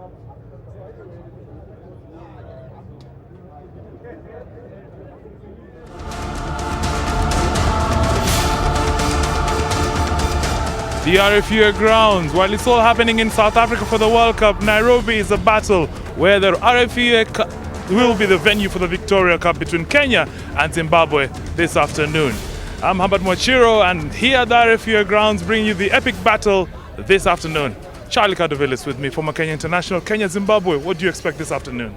The RFUEA Ground. While it's all happening in South Africa for the World Cup, Nairobi is a battle where the RFUEA will be the venue for the Victoria Cup between Kenya and Zimbabwe this afternoon. I'm Habad Mwachiro, and here at the RFUEA Grounds bring you the epic battle this afternoon. Charlie Kadoville is with me, former Kenya international. Kenya, Zimbabwe, what do you expect this afternoon?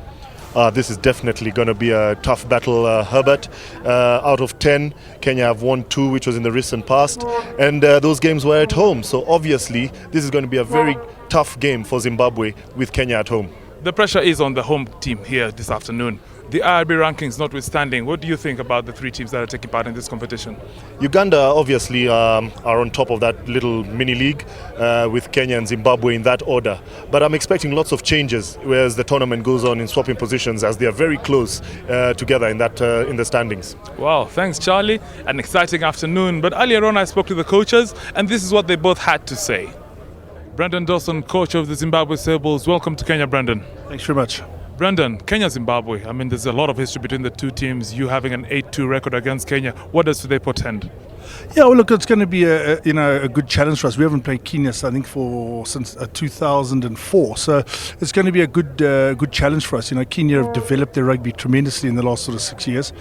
This is definitely going to be a tough battle, Herbert. Out of 10, Kenya have won 2, which was in the recent past, and those games were at home. So obviously, this is going to be a very tough game for Zimbabwe with Kenya at home. The pressure is on the home team here this afternoon. The IRB rankings notwithstanding, what do you think about the 3 teams that are taking part in this competition? Uganda obviously are on top of that little mini league with Kenya and Zimbabwe in that order. But I'm expecting lots of changes as the tournament goes on in swapping positions, as they are very close together in the standings. Wow, thanks Charlie. An exciting afternoon. But earlier on I spoke to the coaches, and this is what they both had to say. Brendan Dawson, coach of the Zimbabwe Sables. Welcome to Kenya, Brendan. Thanks very much. Brendan, Kenya, Zimbabwe. I mean, there's a lot of history between the 2 teams. You having an 8-2 record against Kenya. What does they portend? Yeah, well, look, it's going to be a good challenge for us. We haven't played Kenya, I think, since 2004. So it's going to be a good challenge for us. You know, Kenya have developed their rugby tremendously in the last sort of 6 years,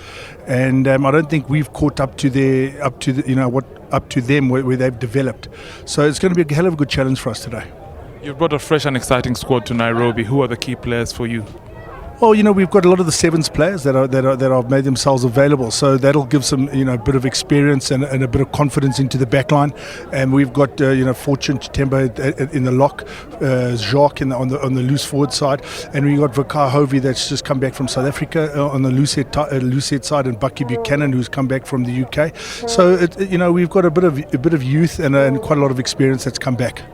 and I don't think we've caught up to them where they've developed. So it's going to be a hell of a good challenge for us today. You've brought a fresh and exciting squad to Nairobi. Who are the key players for you? Well, you know, we've got a lot of the sevens players that have made themselves available, so that'll give some a bit of experience and a bit of confidence into the back line. And we've got Fortune Chitemba in the lock, Jacques on the loose forward side, and we've got Vakar Hovey that's just come back from South Africa on the loose head side, and Bucky Buchanan who's come back from the UK. So we've got a bit of youth and quite a lot of experience that's come back.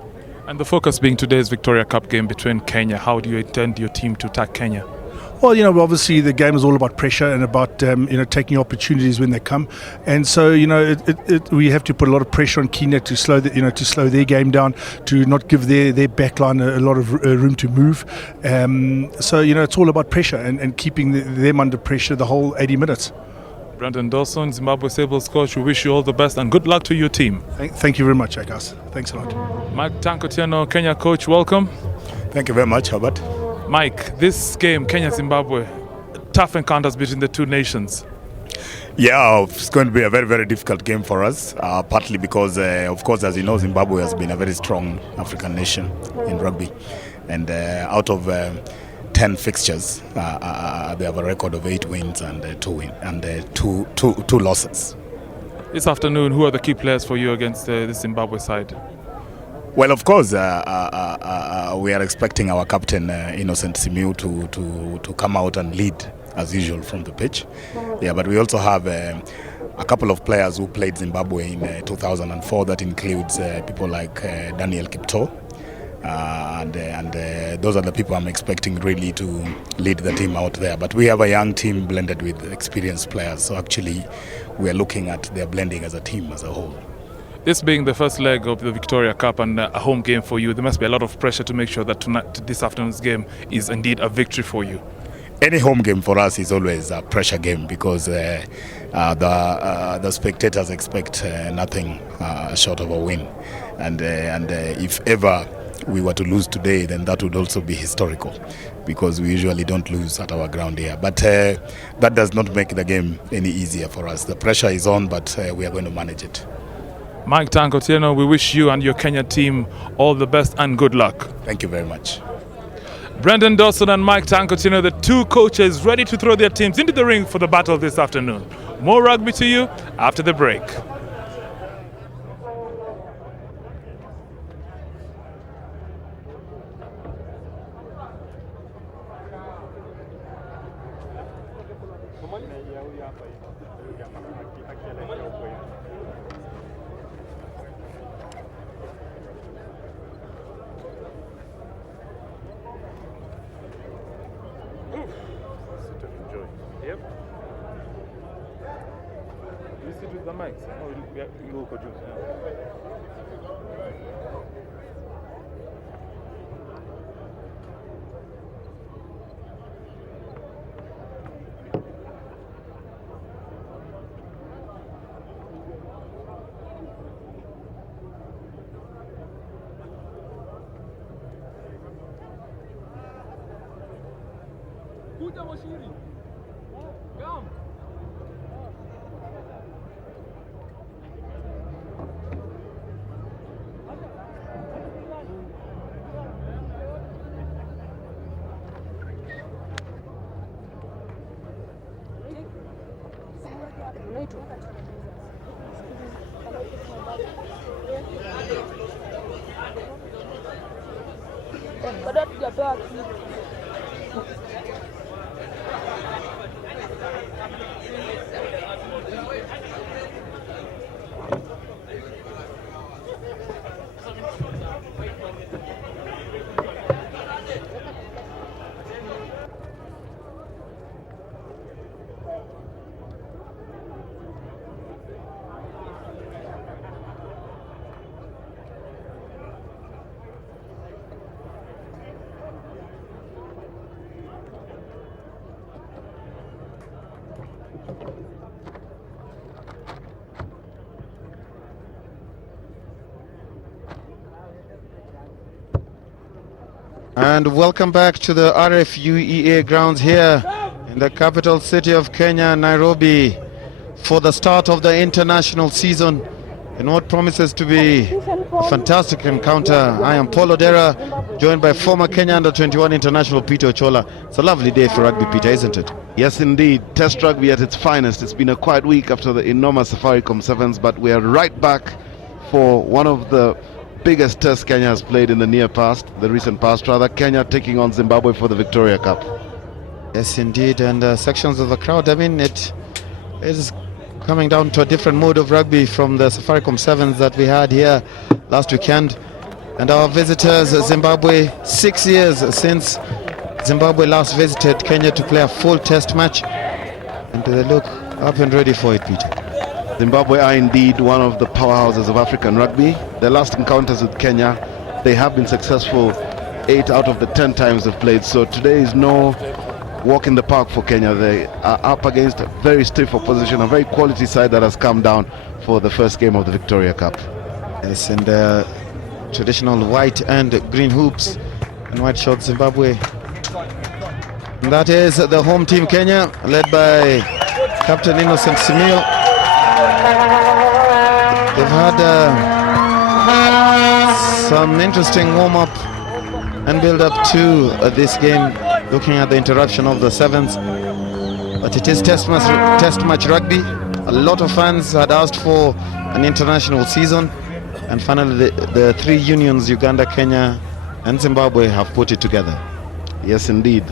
And the focus being today's Victoria Cup game between Kenya. How do you intend your team to attack Kenya? Well, obviously the game is all about pressure and about taking opportunities when they come, and so we have to put a lot of pressure on Kenya to slow their game down, to not give their backline a lot of room to move. So it's all about pressure and keeping them under pressure the whole 80 minutes. Brendan Dawson, Zimbabwe Sables coach, we wish you all the best and good luck to your team. Thank you very much, Akas. Thanks a lot. Mike Tankotieno, Kenya coach, welcome. Thank you very much, Robert. Mike, this game, Kenya-Zimbabwe, tough encounters between the 2 nations. Yeah, it's going to be a very, very difficult game for us, partly because, of course, as you know, Zimbabwe has been a very strong African nation in rugby. And out of 10 fixtures, they have a record of 8 wins and 2 losses. This afternoon, who are the key players for you against the Zimbabwe side? Well, of course, we are expecting our captain, Innocent Simiu, to come out and lead as usual from the pitch. Yeah, but we also have a couple of players who played Zimbabwe in 2004. That includes people like Daniel Kipto. And those are the people I'm expecting really to lead the team out there. But we have a young team blended with experienced players. So actually, we are looking at their blending as a team as a whole. This being the first leg of the Victoria Cup and a home game for you, there must be a lot of pressure to make sure that this afternoon's game is indeed a victory for you. Any home game for us is always a pressure game because the spectators expect nothing short of a win. And if ever we were to lose today, then that would also be historical because we usually don't lose at our ground here. But that does not make the game any easier for us. The pressure is on, but we are going to manage it. Mike Tankotieno, we wish you and your Kenya team all the best and good luck. Thank you very much. Brendan Dawson and Mike Tankotieno, the 2 coaches ready to throw their teams into the ring for the battle this afternoon. More rugby to you after the break. Yep. You sit with the mics. Oh, we go for juice. Bado hatujapewa kitu. And welcome back to the RFUEA Grounds here in the capital city of Kenya, Nairobi, for the start of the international season in what promises to be a fantastic encounter. I am Paul Odera, joined by former Kenya Under-21 international Peter Ochola. It's a lovely day for rugby, Peter, isn't it? Yes, indeed. Test rugby at its finest. It's been a quiet week after the enormous Safaricom Sevens, but we are right back for one of the biggest tests Kenya has played in the near past, the recent past rather. Kenya taking on Zimbabwe for the Victoria Cup. Yes, indeed. And sections of the crowd, I mean, it is coming down to a different mode of rugby from the Safaricom Sevens that we had here last weekend. And our visitors, Zimbabwe, 6 years since Zimbabwe last visited Kenya to play a full test match. And they look up and ready for it, Peter. Zimbabwe are indeed one of the powerhouses of African rugby. Their last encounters with Kenya, they have been successful 8 out of the 10 times they've played. So today is no walk in the park for Kenya. They are up against a very stiff opposition, a very quality side that has come down for the first game of the Victoria Cup. Yes, and traditional white and green hoops and white shorts, Zimbabwe. And that is the home team, Kenya, led by Captain Innocent Simio. They've had some interesting warm-up and build-up to this game, looking at the interruption of the Sevens. But it is test match rugby. A lot of fans had asked for an international season, and finally the three unions, Uganda, Kenya and Zimbabwe, have put it together. Yes, indeed.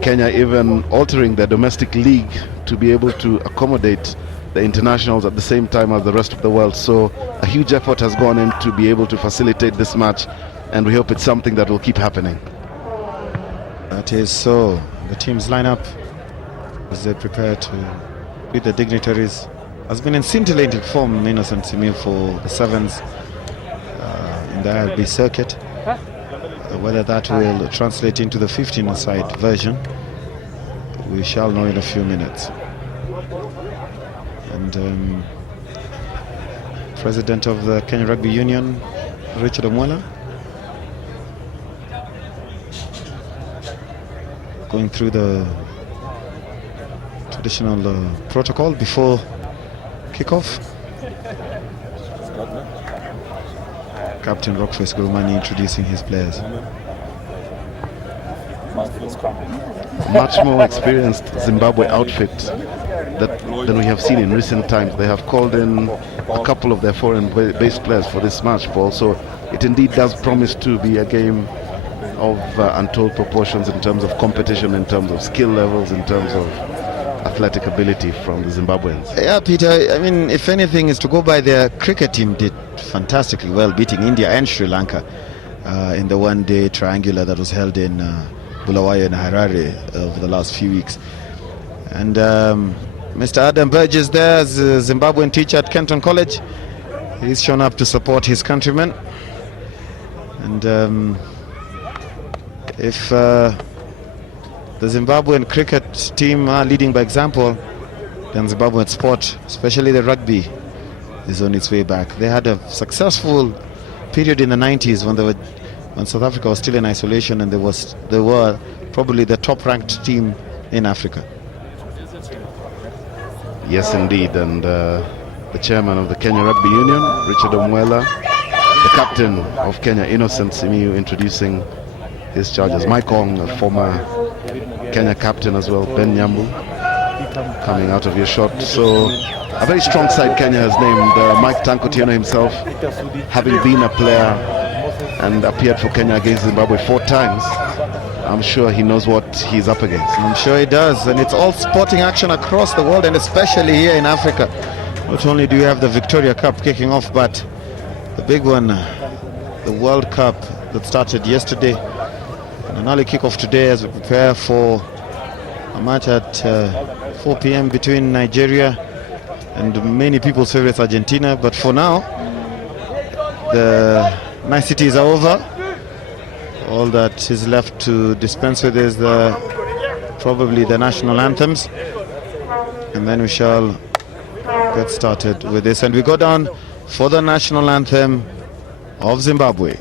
Kenya even altering their domestic league to be able to accommodate the internationals at the same time as the rest of the world. So a huge effort has gone in to be able to facilitate this match, and we hope it's something that will keep happening. That is so. The teams line up as they prepare to meet the dignitaries. Has been in scintillating form, Innocent Simil, for the Sevens in the ILB circuit. Whether that will translate into the 15-a-side version, we shall know in a few minutes. And President of the Kenya Rugby Union, Richard Omwela, going through the traditional protocol before kickoff. Captain Rockface Gurumani introducing his players. Much more experienced Zimbabwe outfit than we have seen in recent times. They have called in a couple of their foreign-based players for this match, Paul. So it indeed does promise to be a game of untold proportions in terms of competition, in terms of skill levels, in terms of athletic ability from the Zimbabweans. Yeah, Peter, I mean, if anything is to go by, their cricket team did fantastically well, beating India and Sri Lanka in the one-day triangular that was held in Bulawayo and Harare over the last few weeks. And Mr. Adam Burgess there, as a Zimbabwean teacher at Kenton College, he's shown up to support his countrymen. And if the Zimbabwean cricket team are leading by example, then Zimbabwean sport, especially the rugby, is on its way back. They had a successful period in the 90s when South Africa was still in isolation, and they were probably the top-ranked team in Africa. Yes, indeed. And the chairman of the Kenya Rugby Union, Richard Omwela, the captain of Kenya, Innocent Simiyu, introducing his charges. Mike Ong, a former Kenya captain as well, Ben Nyambu, coming out of your shot. So a very strong side Kenya has named Mike Tankotieno himself, having been a player and appeared for Kenya against Zimbabwe 4 times. I'm sure he knows what he's up against. I'm sure he does, and it's all sporting action across the world, and especially here in Africa. Not only do you have the Victoria Cup kicking off, but the big one, the World Cup that started yesterday, and an early kickoff today as we prepare for a match at 4 p.m. between Nigeria and many people's favorites Argentina. But for now, the niceties are over. All that is left to dispense with is probably the national anthems, and then we shall get started with this. And we go down for the national anthem of Zimbabwe.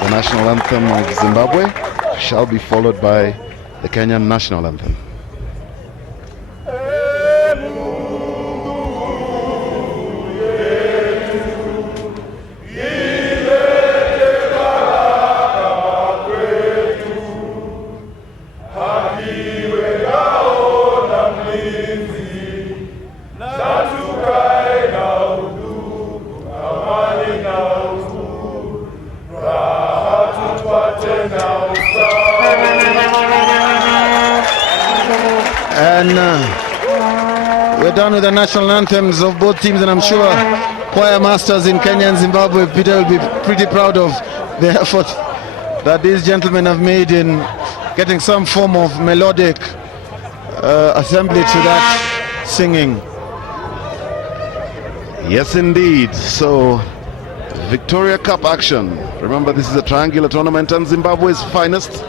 The national anthem of Zimbabwe shall be followed by the Kenyan national anthem. We're done with the national anthems of both teams, and I'm sure choir masters in Kenya and Zimbabwe, Peter, will be pretty proud of the effort that these gentlemen have made in getting some form of melodic assembly to that singing. Yes, indeed. So, Victoria Cup action. Remember, this is a triangular tournament, and Zimbabwe's finest.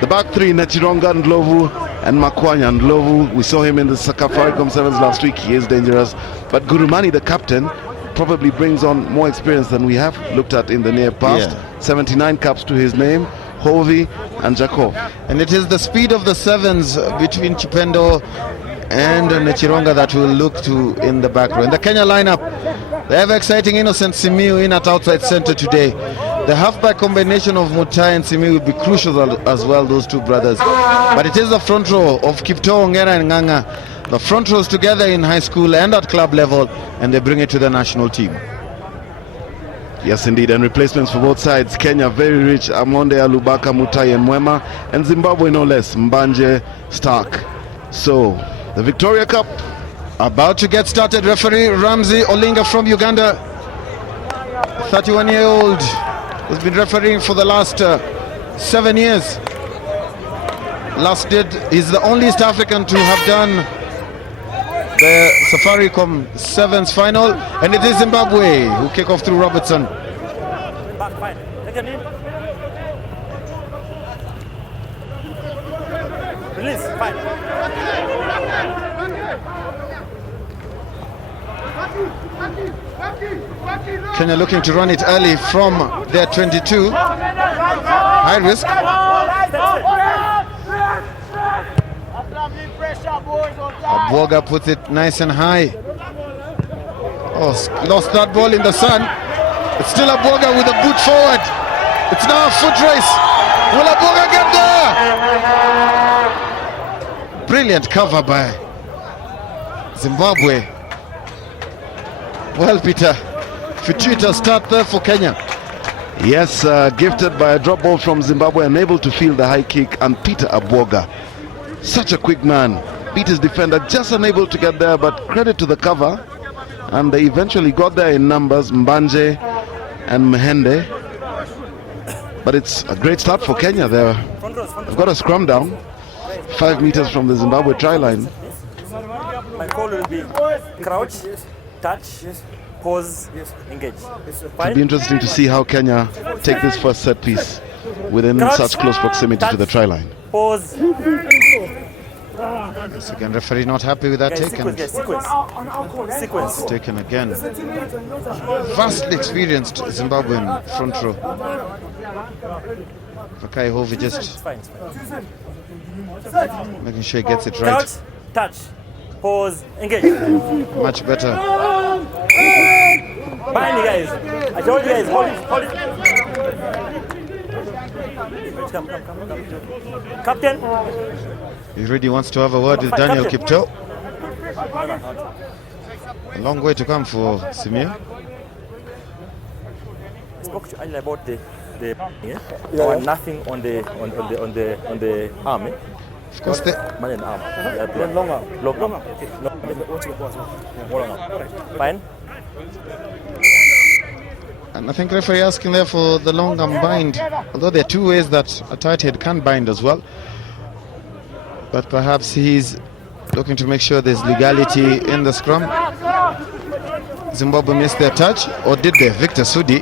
The back three, Netironga and Ndlovu and Makwanya and Ndlovu. We saw him in the Safaricom Sevens last week. He is dangerous. But Gurumani, the captain, probably brings on more experience than we have looked at in the near past. Yeah. 79 caps to his name, Hovi and Jacob. And it is the speed of the sevens between Chipendo and Netironga that we'll look to in the back row. In the Kenya lineup, the ever-exciting Innocent Simiyu in at outside center today. The halfback combination of Mutai and Simiyu will be crucial as well, those two brothers. But it is the front row of Kipto, Ongera and Nganga. The front rows together in high school and at club level, and they bring it to the national team. Yes, indeed, and replacements for both sides. Kenya very rich, Amonde, Alubaka, Mutai and Mwema, and Zimbabwe no less, Mbanje, Stark. So, the Victoria Cup about to get started. Referee Ramsey Olinga from Uganda, 31-year-old, has been refereeing for the last 7 years. He's the only East African to have done the Safaricom Sevens final, and it is Zimbabwe who kick off through Robertson. Release, fine. Kenya looking to run it early from their 22. High risk. Abwoga puts it nice and high. Oh, lost that ball in the sun. It's still Abwoga with a boot forward. It's now a foot race. Will Abwoga get there? Brilliant cover by Zimbabwe. Well, Peter, fortuitous start there for Kenya. Yes, gifted by a drop ball from Zimbabwe, unable to field the high kick, and Peter Abwoga, such a quick man, beat his defender, just unable to get there, but credit to the cover. And they eventually got there in numbers, Mbanje and Mhende. But it's a great start for Kenya. They've got a scrum down, 5 meters from the Zimbabwe try line. My call will be crouch, touch, pause, engage. It'll be interesting to see how Kenya take this first set piece within such close proximity to the try line. Pause. Once again, referee not happy with that taken. Sequence. Taken again. Vastly experienced Zimbabwean front row. Vakai Hovi just making sure he gets it right. Crouch, touch, pause, engage. Much better. Bind you guys. I told you guys, hold it. Come. Captain. He really wants to have a word with Daniel Kipto. A long way to come for Simeo. I spoke to Ali about the or nothing on the arm. Of course, Man in the arm. Long arm. Okay. Long arm. Fine. and I think referee asking there for the long arm bind, although there are two ways that a tight head can bind as well. But perhaps he's looking to make sure there's legality in the scrum. Zimbabwe missed their touch, or did they? Victor Sudi.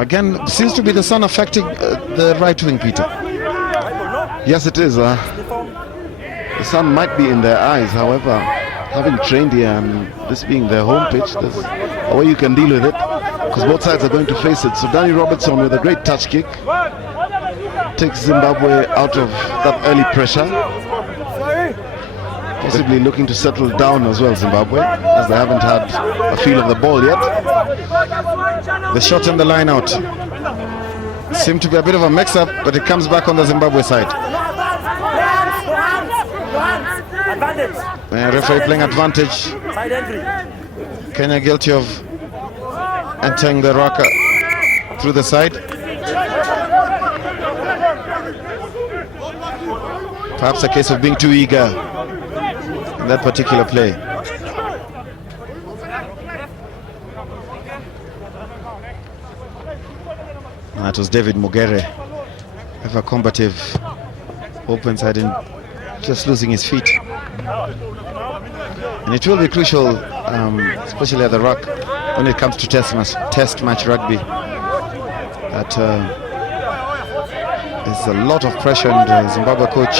Again, seems to be the sun affecting the right wing, Peter. Yes, it is. The sun might be in their eyes, however, having trained here and this being their home pitch, there's a way you can deal with it, because both sides are going to face it. So Danny Robertson with a great touch kick takes Zimbabwe out of that early pressure. Possibly looking to settle down as well, Zimbabwe, as they haven't had a feel of the ball yet. The shot and the line out seemed to be a bit of a mix-up, but it comes back on the Zimbabwe side. Referee playing advantage. Kenya guilty of entering the rocker through the side. Perhaps a case of being too eager in that particular play. That was David Mugere, ever combative, open side and just losing his feet. And it will be crucial, especially at the Rock, when it comes to test match rugby. That there's a lot of pressure, and Zimbabwe coach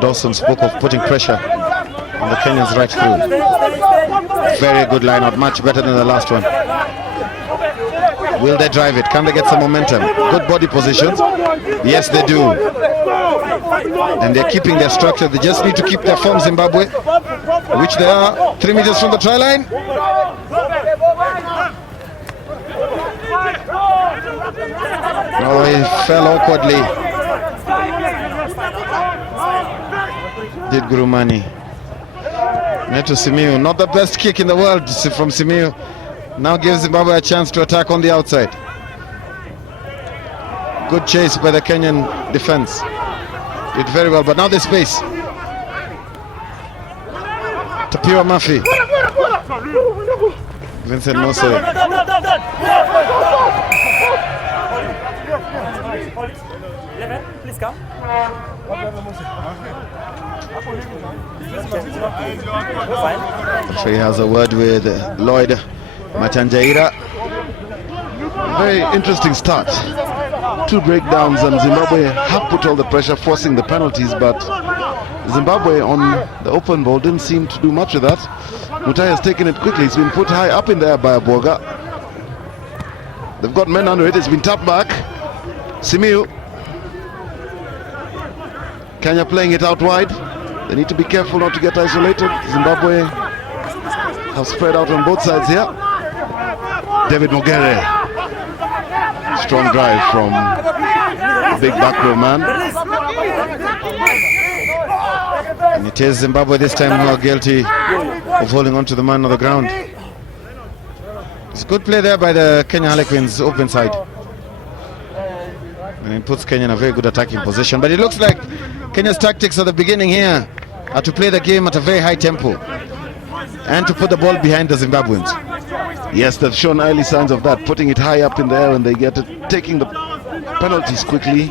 Dawson spoke of putting pressure on the Kenyans right through. Very good line out, much better than the last one. Will they drive it? Can they get some momentum? Good body positions. Yes, they do. And they're keeping their structure. They just need to keep their form, Zimbabwe, which they are 3 meters from the try line. Oh, he fell awkwardly. Did Gurumani. Neto Simiu, not the best kick in the world from Simiu. Now gives Zimbabwe a chance to attack on the outside. Good chase by the Kenyan defense. Did very well, but now the space. Tapio Murphy. Vincent Mose. Please come. He has a word with Lloyd Machanjaira. Very interesting start. 2 breakdowns, and Zimbabwe have put all the pressure, forcing the penalties, but Zimbabwe on the open ball didn't seem to do much of that. Mutai has taken it quickly. It's been put high up in the air by Aboga. They've got men under it. It's been tapped back. Simiu. Kenya playing it out wide. They need to be careful not to get isolated. Zimbabwe have spread out on both sides here. David Mugere. Strong drive from the big back row man. And it is Zimbabwe this time who are guilty of holding on to the man on the ground. It's a good play there by the Kenya Harlequins open side. And it puts Kenya in a very good attacking position. But it looks like Kenya's tactics at the beginning here are to play the game at a very high tempo and to put the ball behind the Zimbabweans. Yes, they've shown early signs of that, putting it high up in the air when they get it, taking the penalties quickly.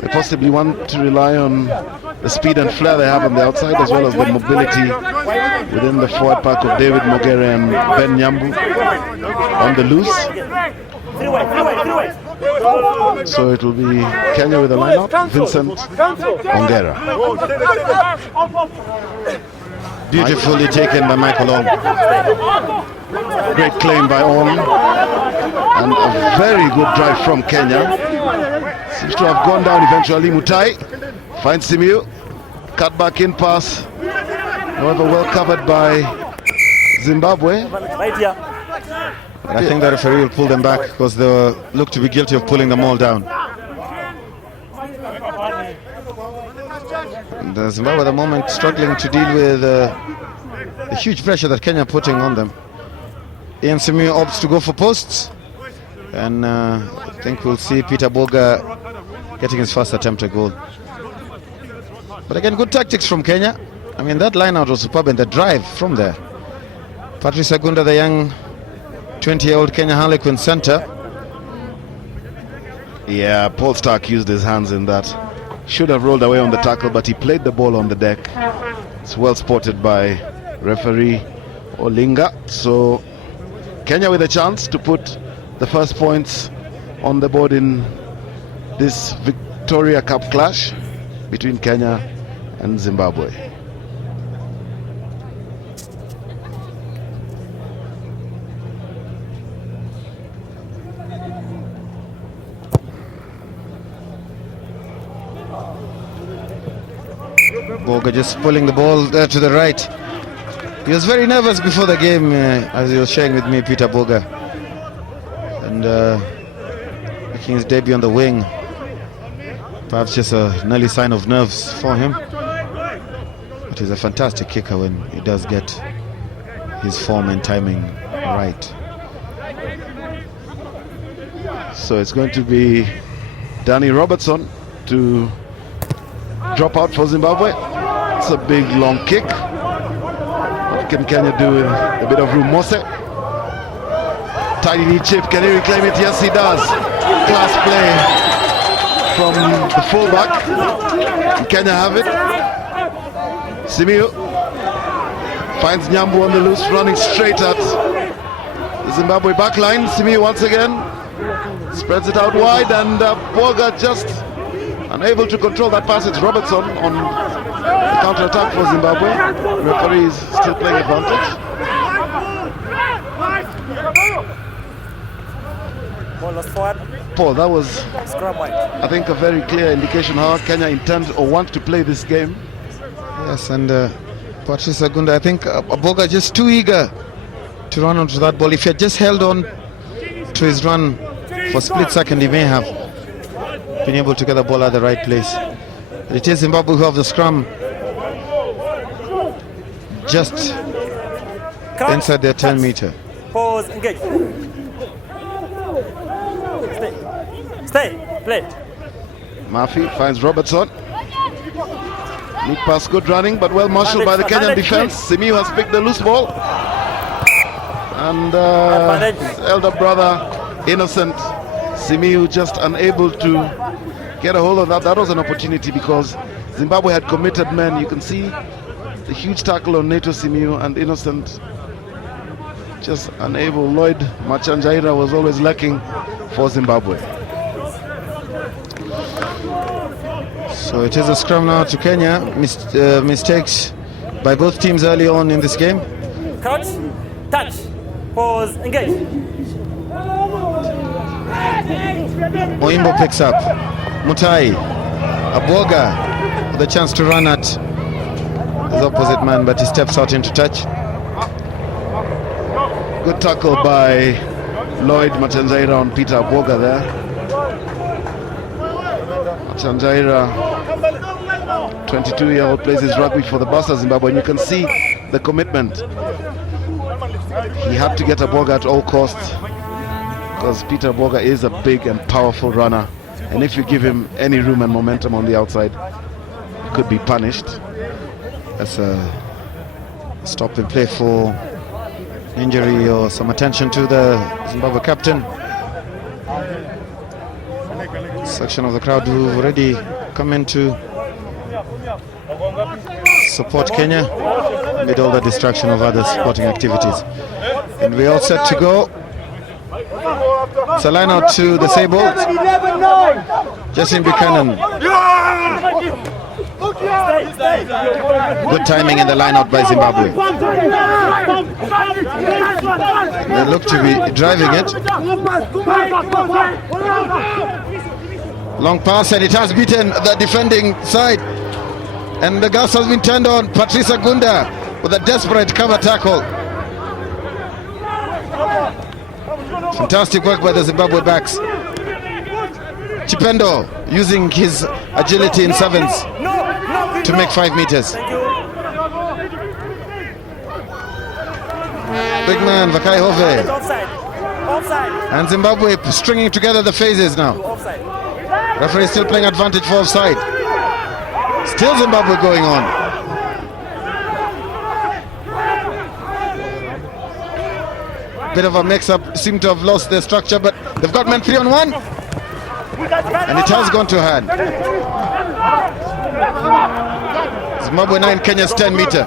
They possibly want to rely on the speed and flair they have on the outside, as well as the mobility within the forward pack of David Mogere and Ben Nyambu on the loose. So it will be Kenya with a lineup, Vincent Ongera. Beautifully taken by Michael Ong. Great claim by Ong, and a very good drive from Kenya. Seems to have gone down eventually. Mutai finds Simiu, cut back in pass, however well covered by Zimbabwe. I think the referee will pull them back because they look to be guilty of pulling them all down. And Zimbabwe at the moment struggling to deal with the huge pressure that Kenya are putting on them. Ian Simiu opts to go for posts, and I think we'll see Peter Boga getting his first attempt at goal. But again, good tactics from Kenya. I mean, that line out was superb, and the drive from there. Patrice Agunda, the young 20-year-old Kenya Harlequin centre. Yeah, Paul Stark used his hands in that. Should have rolled away on the tackle, but he played the ball on the deck. It's well spotted by referee Olinga. So Kenya with a chance to put the first points on the board in this Victoria Cup clash between Kenya and Zimbabwe. Boga just pulling the ball there to the right. He was very nervous before the game, as he was sharing with me, Peter Boga. And making his debut on the wing. Perhaps just an early sign of nerves for him. But he's a fantastic kicker when he does get his form and timing right. So it's going to be Danny Robertson to drop out for Zimbabwe. It's a big long kick. What can Kenya do with a bit of room? Mose, tiny knee chip, can he reclaim it? Yes, he does. Class play from the fullback. And Kenya have it. Simiu finds Nyambu on the loose, running straight at the Zimbabwe backline. Simiu once again spreads it out wide, and Boga just unable to control that pass. It's Robertson on the counter-attack for Zimbabwe. The referee is still playing advantage. Paul, that was, I think, a very clear indication how Kenya intend or want to play this game. Yes, and Patrice Agunda, I think Boga just too eager to run onto that ball. If he had just held on to his run for a split second, he may have been able to get the ball at the right place. But it is Zimbabwe who have the scrum just inside their 10 meter. Pause, engage. Stay, play. Murphy finds Robertson. Neat pass, good running, but well marshaled by the Kenyan defense. Simiu has picked the loose ball. And his elder brother, Innocent Simiu, just unable to get a hold of that. That was an opportunity because Zimbabwe had committed men. You can see the huge tackle on Neto Simiu, and Innocent just unable. Lloyd Machanjaira was always lacking for Zimbabwe. So it is a scrum now to Kenya. Mistakes by both teams early on in this game. Crouch, touch, pause, engage. Oimbo picks up. Mutai. Aboga with a chance to run at his opposite man, but he steps out into touch. Good tackle by Lloyd Machanjaira on Peter Aboga there. Machanjaira, 22-year-old, plays his rugby for the Basa Zimbabwe, and you can see the commitment. He had to get Aboga at all costs because Peter Aboga is a big and powerful runner, and if you give him any room and momentum on the outside, could be punished. That's a stop in play for injury or some attention to the Zimbabwe captain. Section of the crowd who've already come in to support Kenya amid all the distraction of other sporting activities. And we're all set to go. It's a line out to the Sable. Justin Buchanan. Good timing in the line out by Zimbabwe. They look to be driving it. Long pass, and it has beaten the defending side. And the gas has been turned on. Patricia Gunda with a desperate cover tackle. Fantastic work by the Zimbabwe backs. Chipendo using his agility in sevens to make 5 meters. Big man, Vakai Hove. And Zimbabwe stringing together the phases now. Referee still playing advantage for offside. Still Zimbabwe going on. Bit of a mix-up, seem to have lost their structure, but they've got men 3-on-1. And it has gone to hand. Zimbabwe 9, Kenya's 10 meter.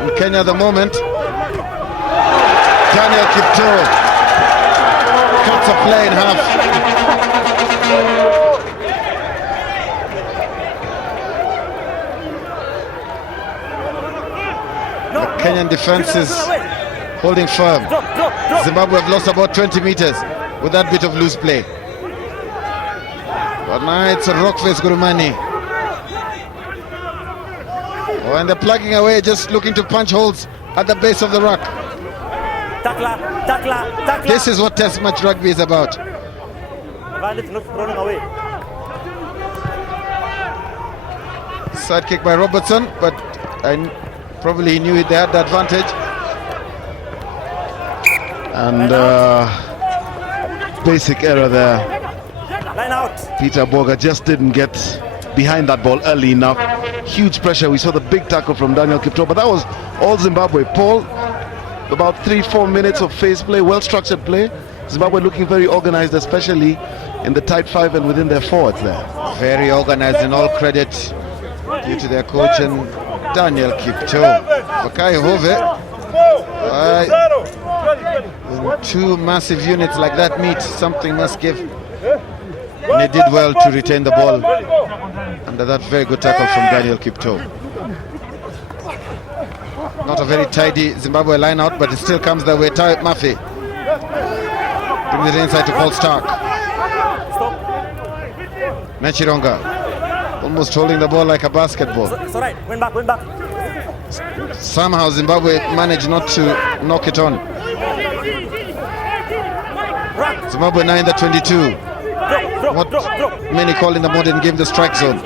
And Kenya at the moment, Daniel Kipto cuts a play in half. The Kenyan defense is holding firm. Zimbabwe have lost about 20 meters with that bit of loose play. But now it's a rock-face Gurumani. Oh, and they're plugging away, just looking to punch holes at the base of the rock. This is what Test match rugby is about. Side kick by Robertson, but probably he knew they had the advantage. And basic error there. Peter Boga just didn't get behind that ball early enough. Huge pressure. We saw the big tackle from Daniel Kipto, but that was all Zimbabwe. Paul, about 3-4 minutes of phase play, well-structured play. Zimbabwe looking very organized, especially in the tight five and within their forwards there. Very organized, and all credit due to their coach and Daniel Kipto. Vakai Hove. When two massive units like that meet, something must give. And he did well to retain the ball under that very good tackle from Daniel Kipto. Not a very tidy Zimbabwe line out, but it still comes their way. Ty Murphy brings it inside to Paul Stark. Mechironga almost holding the ball like a basketball. It's all right. Win back. Somehow Zimbabwe managed not to knock it on. Zimbabwe 9, the 22. What many call in the modern game the strike zone.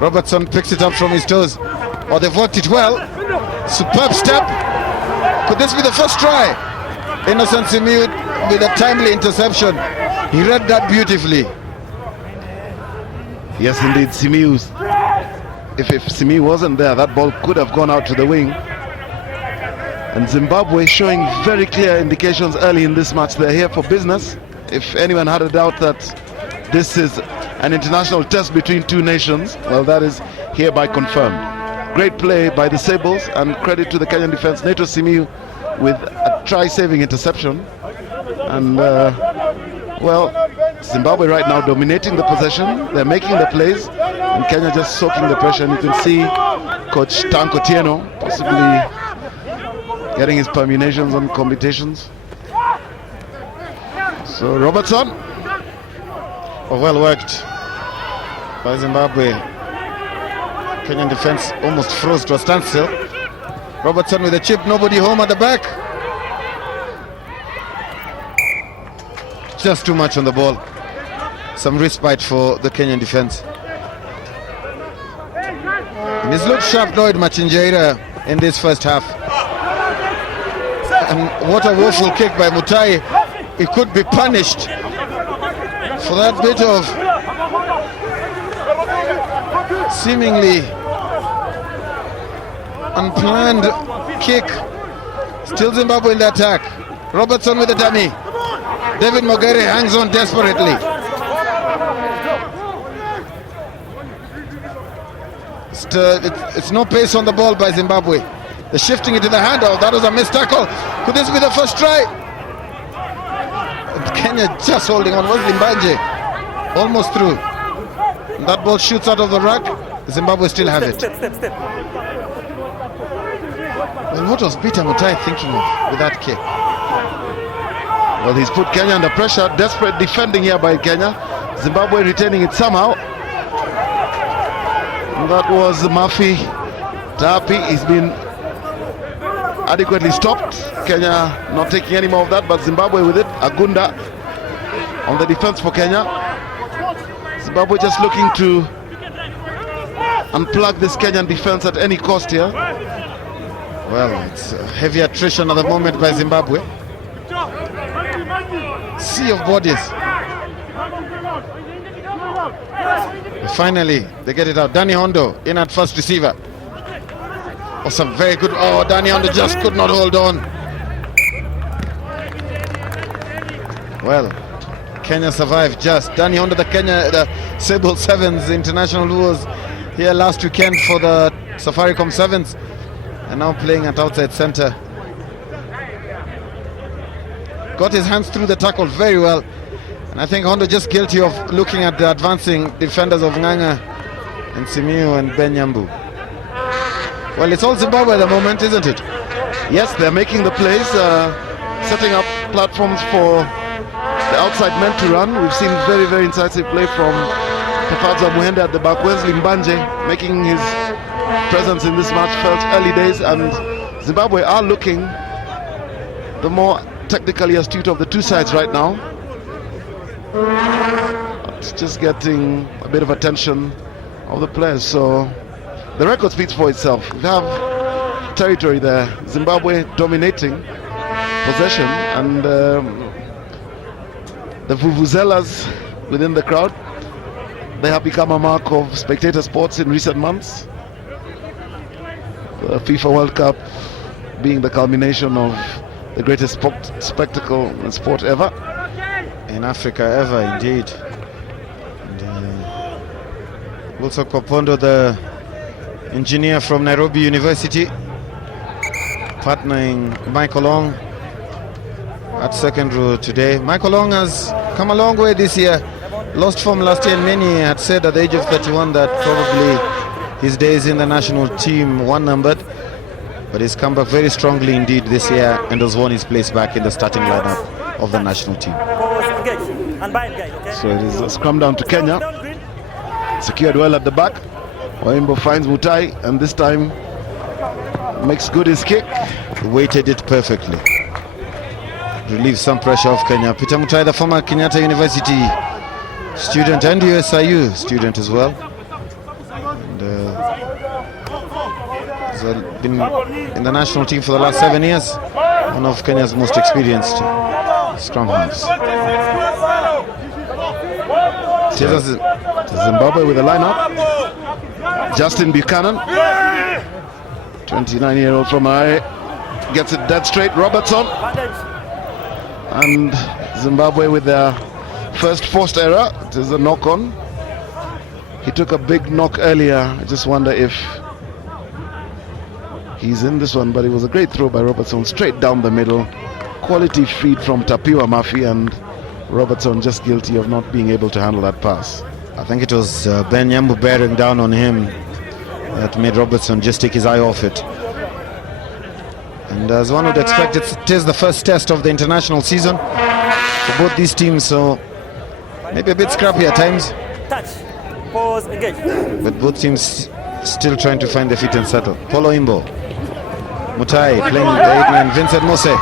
Robertson picks it up from his toes. Oh, they've worked it well. Superb step. Could this be the first try? Innocent Simiu with a timely interception. He read that beautifully. Yes, indeed, Simiu. If Simiu wasn't there, that ball could have gone out to the wing. And Zimbabwe showing very clear indications early in this match. They're here for business. If anyone had a doubt that this is an international test between two nations, well, that is hereby confirmed. Great play by the Sables, and credit to the Kenyan defense. Neto Simiu with a try-saving interception. And, well, Zimbabwe right now dominating the possession. They're making the plays, and Kenya just soaking the pressure. And you can see Coach Tanko Tieno possibly getting his permutations on combinations. So Robertson, well worked by Zimbabwe. Kenyan defense almost froze to a standstill. Robertson with a chip, nobody home at the back. Just too much on the ball. Some respite for the Kenyan defense. And he's looked sharp, Lloyd Machinjeira, in this first half. And what a woeful kick by Mutai. He could be punished. for that bit of seemingly unplanned kick. Still Zimbabwe in the attack. Robertson with the dummy. David Mogere hangs on desperately. It's no pace on the ball by Zimbabwe. They're shifting it to the handoff. That was a missed tackle. Could this be the first try? And Kenya just holding on. Was Limbanje almost through? And that ball shoots out of the ruck. Zimbabwe still have it. Well, what was Peter Mutai thinking of with that kick? Well, he's put Kenya under pressure. Desperate defending here by Kenya. Zimbabwe retaining it somehow. And that was Mafi Tapi. He's been adequately stopped. Kenya not taking any more of that, but Zimbabwe with it. Agunda on the defense for Kenya. Zimbabwe just looking to unplug this Kenyan defense at any cost here. Well, it's a heavy attrition at the moment by Zimbabwe. Sea of bodies. Finally, they get it out. Danny Hondo in at first receiver. Oh, some very good. Oh, Danny Hondo just could not hold on. Well, Kenya survived just. Danny Hondo, the Sable Sevens international, who was here last weekend for the Safaricom Sevens, and now playing at outside center. Got his hands through the tackle very well. And I think Hondo just guilty of looking at the advancing defenders of Nganga and Simiu and Benyambu. Well, it's all Zimbabwe at the moment, isn't it? Yes, they're making the plays, setting up platforms for the outside men to run. We've seen very, very incisive play from Tafadza Muhende at the back. Wesley Mbanje making his presence in this match felt early days, and Zimbabwe are looking the more technically astute of the two sides right now. It's just getting a bit of attention of the players, so the record speaks for itself. We have territory there. Zimbabwe dominating possession, and the vuvuzelas within the crowd, they have become a mark of spectator sports in recent months. The FIFA World Cup being the culmination of the greatest spectacle in sport ever. In Africa ever, indeed. And, also Kopondo, the engineer from Nairobi University, partnering Michael Long at second row today. Michael Long has come a long way this year. Lost form last year, and many had said at the age of 31 that probably his days in the national team one numbered. But he's come back very strongly indeed this year and has won his place back in the starting lineup of the national team. So it is a scrum down to Kenya. Secured well at the back. Waimbo finds Mutai, and this time makes good his kick. Weighted it perfectly. Relieves some pressure off Kenya. Peter Mutai, the former Kenyatta University student and USIU student as well. And, he's been in the national team for the last 7 years. One of Kenya's most experienced scrum halves. Zimbabwe with a lineup. Justin Buchanan, 29-year-old from I, gets it dead straight. Robertson, and Zimbabwe with their first forced error. It is a knock-on. He took a big knock earlier. I just wonder if he's in this one, but it was a great throw by Robertson, straight down the middle. Quality feed from Tapiwa Mafi, and Robertson just guilty of not being able to handle that pass. I think it was Ben Yambu bearing down on him that made Robertson just take his eye off it. And as one would expect, it is the first test of the international season for both these teams, so maybe a bit scrappy at times. Touch. Pause. Engage. But both teams still trying to find their feet and settle. Polo Imbo. Mutai playing the 8-man. Vincent Mose.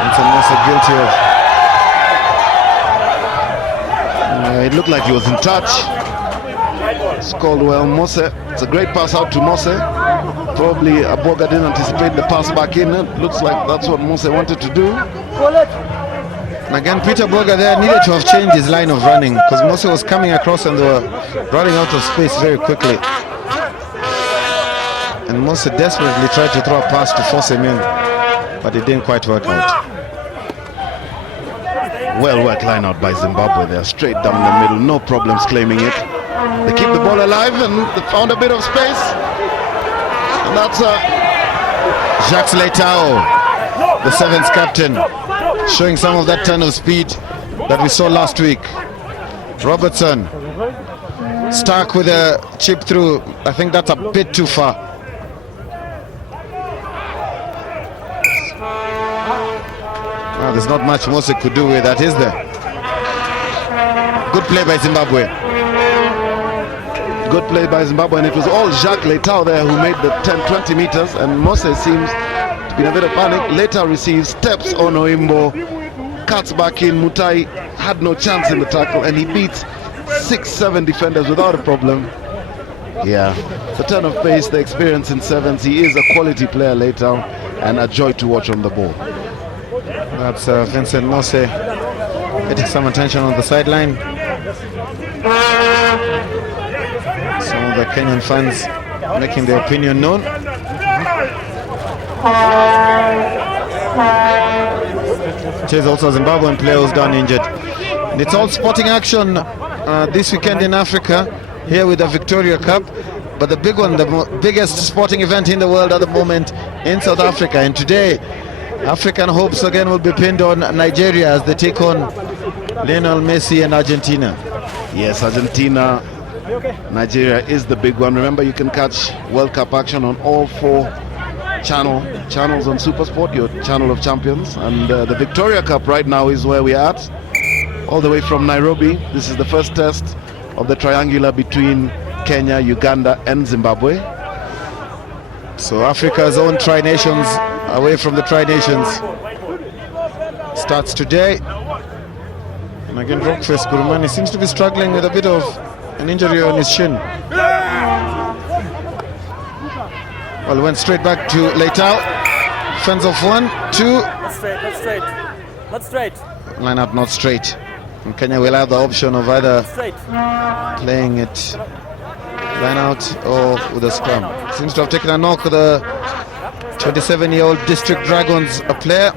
Vincent Mose guilty of... It looked like he was in touch. It's called well Mose. It's a great pass out to Mose. Probably Aboga didn't anticipate the pass back in. It looks like that's what Mose wanted to do. And again, Peter Boga there needed to have changed his line of running because Mose was coming across and they were running out of space very quickly. And Mose desperately tried to throw a pass to force him in, but it didn't quite work out. Well worked line out by Zimbabwe there, straight down the middle, no problems claiming it. They keep the ball alive and they found a bit of space. And that's Jacques Leitao, the Sevens captain, showing some of that turn of speed that we saw last week. Robertson, Stark with a chip through. I think that's a bit too far. Well, there's not much Mose could do with that, is there? Good play by Zimbabwe. good play by Zimbabwe, and it was all Jacques Leitao there who made the 10-20 meters, and Mose seems to be in a bit of panic. Leitao receives, steps on Oimbo, cuts back in. Mutai had no chance in the tackle, and he beats 6-7 defenders without a problem. Yeah, the turn of pace, the experience in sevens. He is a quality player, Leitao, and a joy to watch on the ball. That's Vincent Mose getting some attention on the sideline. Some of the Kenyan fans making their opinion known. There's also a Zimbabwean player who's down injured. And it's all sporting action this weekend in Africa, here with the Victoria Cup. But the big one, the biggest sporting event in the world at the moment in South Africa. And today, African hopes again will be pinned on Nigeria as they take on Lionel Messi and Argentina. Yes, Argentina, Nigeria is the big one. Remember, you can catch World Cup action on all 4 channels on SuperSport, your channel of champions. And the Victoria Cup right now is where we are at, all the way from Nairobi. This is the first test of the triangular between Kenya, Uganda and Zimbabwe. So Africa's own Tri-Nations away from the Tri-Nations starts today. And again, Rockface Kurumani seems to be struggling with a bit of an injury on his shin. Well, went straight back to Leitao. Fends off 1, 2. Not straight, not straight. Not straight. Line up not straight. And Kenya will have the option of either Straight. playing it line out or with a scrum. Seems to have taken a knock with the 27-year-old District Dragons, a player.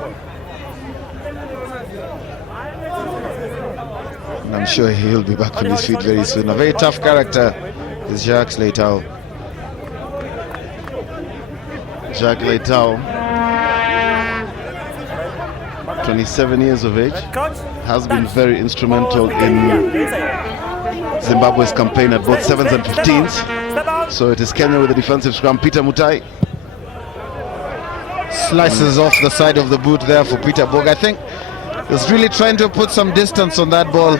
And I'm sure he'll be back on his feet very soon. A very tough character is Jacques Leitao. Jacques Leitao, 27 years of age, has been very instrumental in Zimbabwe's campaign at both 7s and 15s. So it is Kenya with the defensive scrum. Peter Mutai Slices off the side of the boot there for Peter Boga. I think he's really trying to put some distance on that ball.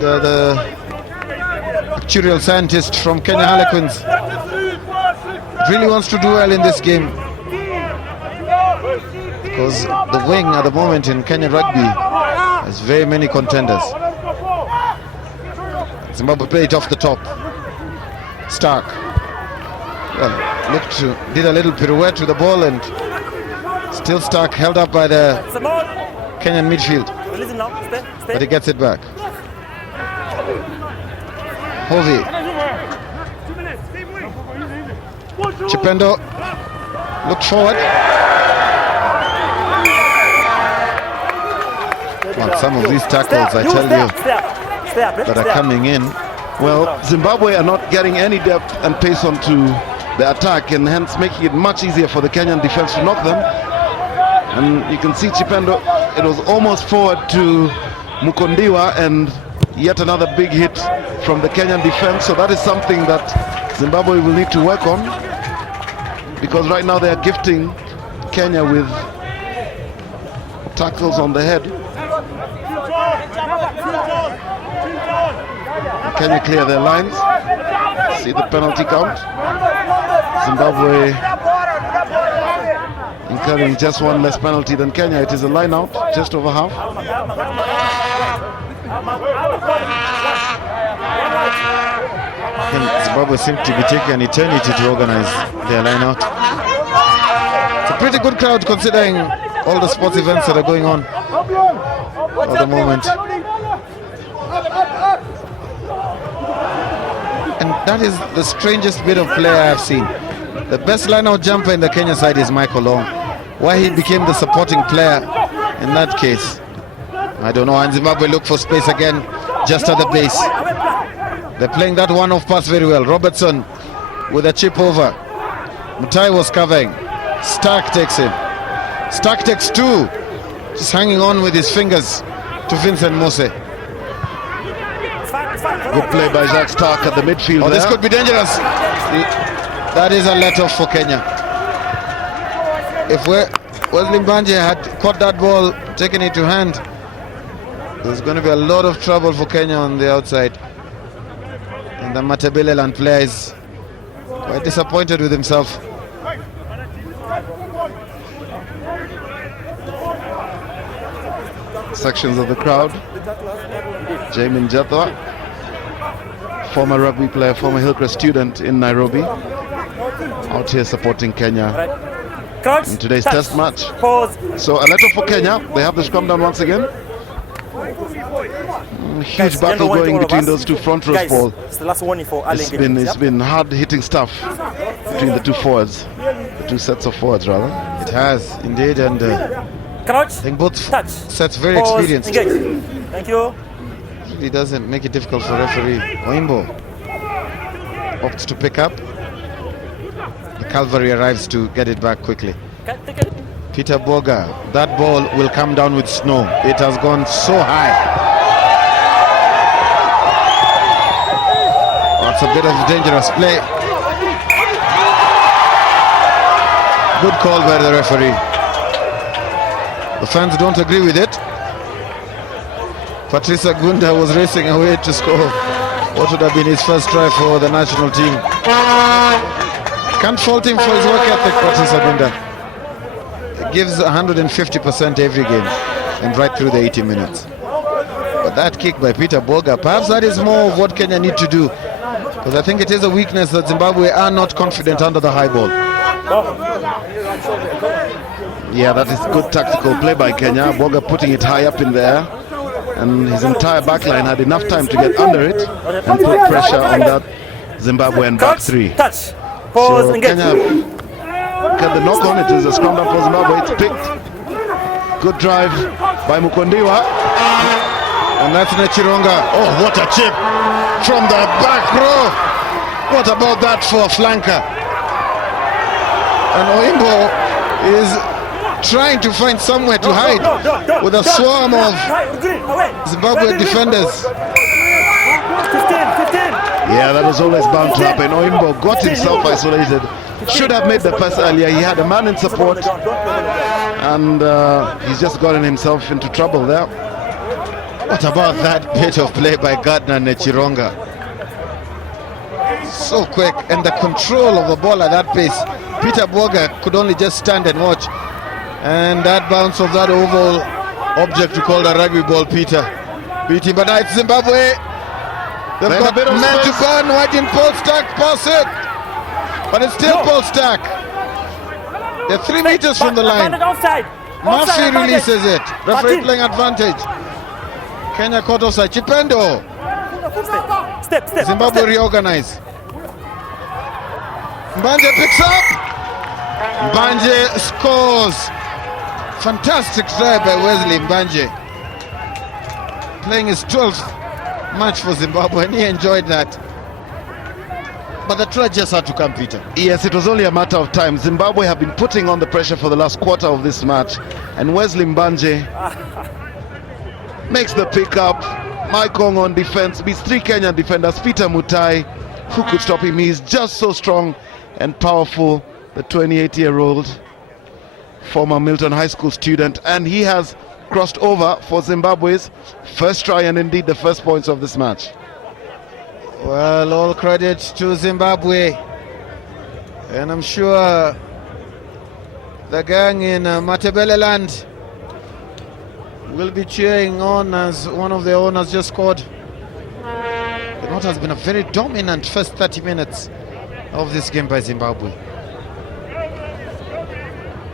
The actuarial scientist from Kenya Harlequins really wants to do well in this game, because the wing at the moment in Kenya rugby has very many contenders. Zimbabwe play it off the top. Stark, well, did a little pirouette with the ball, and still Stark held up by the Kenyan midfield, but he gets it back. Hovey, Chipendo looked forward. Well, some of these tackles, I tell you, that are coming in. Well, Zimbabwe are not getting any depth and pace onto the attack, and hence making it much easier for the Kenyan defense to knock them. And you can see Chipendo, it was almost forward to Mukondiwa, and yet another big hit from the Kenyan defense. So that is something that Zimbabwe will need to work on, because right now they are gifting Kenya with tackles on the head. Kenya clear their lines. See the penalty count. Zimbabwe incurring just 1 less penalty than Kenya. It is a line out, just over half. And Zimbabwe seem to be taking an eternity to organize their line out. It's a pretty good crowd considering all the sports events that are going on. for the moment. And that is the strangest bit of play I have seen. The best line-out jumper in the Kenya side is Michael Long. Why he became the supporting player in that case, I don't know. And Zimbabwe look for space again, just at the base. They're playing that one-off pass very well. Robertson with a chip over. Mutai was covering. Stark takes him. Stark takes two. Just hanging on with his fingers to Vincent Mose. Good play by Jacques Stark at the midfield. Oh, there. this could be dangerous. That is a let-off for Kenya. If Wesley Mbanje had caught that ball, taken it to hand, there's going to be a lot of trouble for Kenya on the outside. And the Matabeleland player is quite disappointed with himself. Sections of the crowd. Jamin Jethwa, former rugby player, former Hillcrest student in Nairobi, out here supporting Kenya in today's test match. So a letter for Kenya. They have the scrum down once again. Huge battle going between those two front rows, Paul. It's the last warning for It's been hard-hitting stuff between the two forwards, the two sets of forwards rather. It has indeed, and I think both sets very experienced. Engage. Thank you. It doesn't make it difficult for referee. Oimbo opts to pick up. The cavalry arrives to get it back quickly. Peter Boga, that ball will come down with snow. It has gone so high. That's a bit of dangerous play. Good call by the referee. The fans don't agree with it. Patricia Gunda was racing away to score what would have been his first try for the national team. Can't fault him for his work ethic, Patricia Gunda. He gives 150% every game and right through the 80 minutes. But that kick by Peter Boga, perhaps that is more of what Kenya need to do, because I think it is a weakness that Zimbabwe are not confident under the high ball. Yeah, that is good tactical play by Kenya. Boga putting it high up in the air, and his entire backline had enough time to get under it and put pressure on that Zimbabwean back three. So Kenya get the knock on. It is a scrum down for Zimbabwe. It's picked. Good drive by Mukondiwa, and that's Nechironga. Oh, what a chip from the back row. What about that for a flanker? And Oimbo is trying to find somewhere to hide with a swarm of Zimbabwe defenders. 15. Yeah, that was always bound to happen. Oimbo got himself isolated. Should have made the pass earlier. He had a man in support, and he's just gotten himself into trouble there. What about that bit of play by Gardner Nechironga? So quick, and the control of the ball at that pace. Peter Boga could only just stand and watch. And that bounce of that oval object we call a rugby ball, Peter. Beat him, but now it's Zimbabwe. They've got men to go, and why didn't Paul Stark pass it? But it's still Paul Stark. They're 3 meters from the line. Murphy releases it. Referee playing advantage. Kenya caught offside. Chipendo. Step. Zimbabwe reorganize. Mbanje picks up. Mbanje scores. Fantastic try by Wesley Mbanje. Playing his 12th match for Zimbabwe, and he enjoyed that. But the try just had to come, Peter. Yes, it was only a matter of time. Zimbabwe have been putting on the pressure for the last quarter of this match, and Wesley Mbanje makes the pick-up. Maikong on defense, beats 3 Kenyan defenders. Peter Mutai, who could stop him? He's just so strong and powerful, the 28-year-old former Milton High School student, and he has crossed over for Zimbabwe's first try and indeed the first points of this match. Well, all credit to Zimbabwe, and I'm sure the gang in Matabeleland will be cheering on as one of their owners just scored. It has been a very dominant first 30 minutes of this game by Zimbabwe.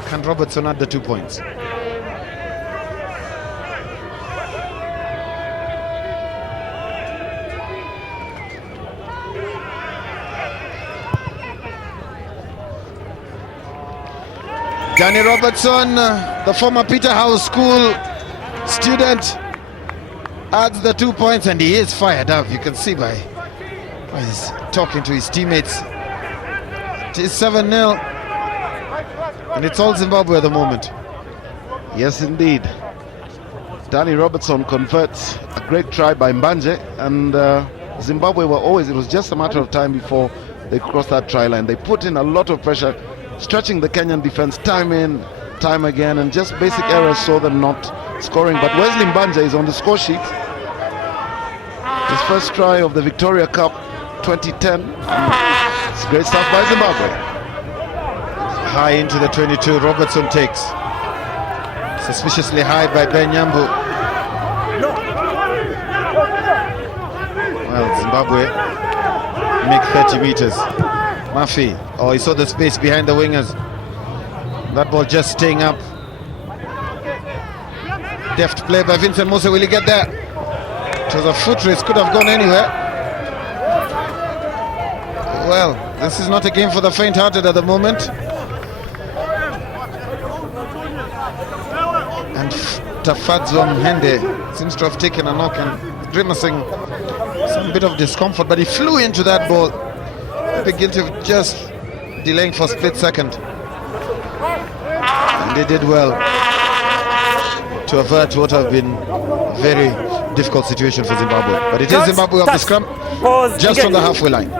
Can Robertson add the 2 points? Danny Robertson, the former Peterhouse School student, adds the 2 points, and he is fired up. You can see by he's talking to his teammates. It is 7-0, and it's all Zimbabwe at the moment. Yes, indeed. Danny Robertson converts a great try by Mbanje, and Zimbabwe were always, it was just a matter of time before they crossed that try line. They put in a lot of pressure, stretching the Kenyan defense time in, time again, and just basic errors saw them not scoring. But Wesley Mbanje is on the score sheet. His first try of the Victoria Cup 2010. It's great stuff by Zimbabwe. High into the 22, Robertson takes. Suspiciously high by Ben Nyambu. Well, Zimbabwe make 30 meters. Murphy, oh, he saw the space behind the wingers. That ball just staying up. Deft play by Vincent Mose. Will he get there? It was a foot race, could have gone anywhere. Well, this is not a game for the faint-hearted at the moment. And Tafadzo Mhende seems to have taken a knock and grimacing some bit of discomfort, but he flew into that ball. Maybe guilty of just delaying for a split second. And they did well to avert what have been a very difficult situation for Zimbabwe. But it is Zimbabwe of the scrum, just on the halfway line.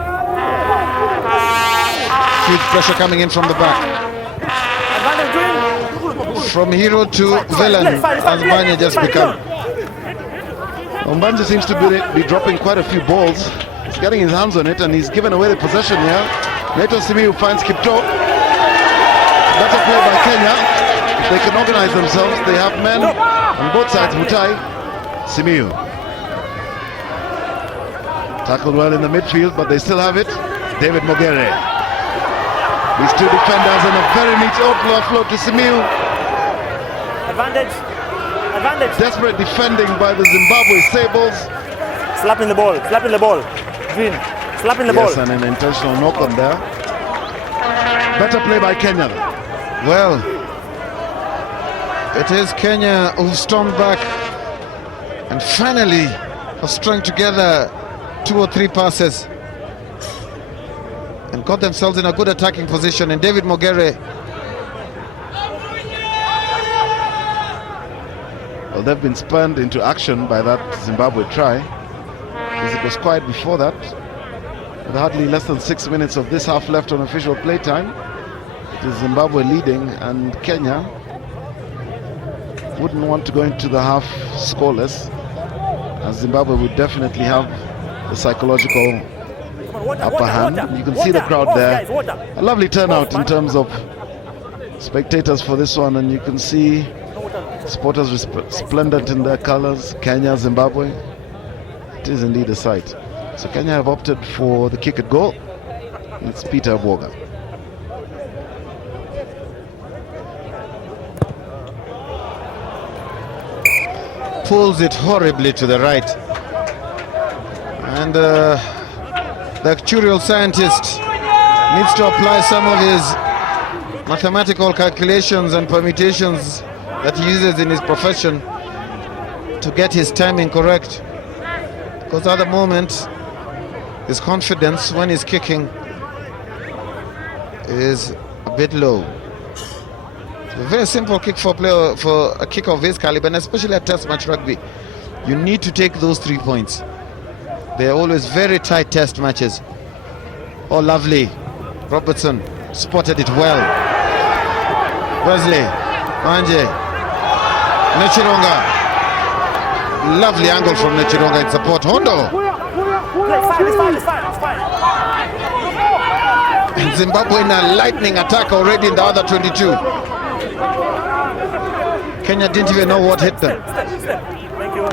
Huge pressure coming in from the back. From hero to villain, as Mbanje just become. Mbanje seems to be dropping quite a few balls. He's getting his hands on it, and he's given away the possession here. Neto Simiyu finds Kipto. Better play by Kenya. If they can organize themselves, they have men on both sides. Mutai, Simiyu. Tackled well in the midfield, but they still have it. David Mogere. These two defenders and a very neat offload to Simiyu. Advantage. Desperate defending by the Zimbabwe Sables. Slapping the ball. Green. Slapping the ball. Yes, and an intentional knock on there. Better play by Kenya. Well, it is Kenya who stormed back and finally have strung together 2 or 3 passes and got themselves in a good attacking position. And David Mogere, well, they've been spurned into action by that Zimbabwe try, because it was quiet before that. With hardly less than 6 minutes of this half left on official playtime, it is Zimbabwe leading, and Kenya wouldn't want to go into the half scoreless, as Zimbabwe would definitely have the psychological upper hand. You can see the crowd there. A lovely turnout in terms of spectators for this one, and you can see supporters resplendent in their colors. Kenya, Zimbabwe. It is indeed a sight. So Kenya have opted for the kick at goal. It's Peter Boga. pulls it horribly to the right. And the actuarial scientist needs to apply some of his mathematical calculations and permutations that he uses in his profession to get his timing correct, because at the moment his confidence when he's kicking is a bit low. It's a very simple kick for a player, for a kick of his caliber, and especially at test match rugby. You need to take those 3 points. They are always very tight test matches. Oh, lovely. Robertson spotted it well. Wesley, Manje, Nechironga. Lovely angle from Nechironga in support. Hondo. It's fine. And Zimbabwe in a lightning attack already in the other 22. Kenya didn't even know what hit them. Thank you.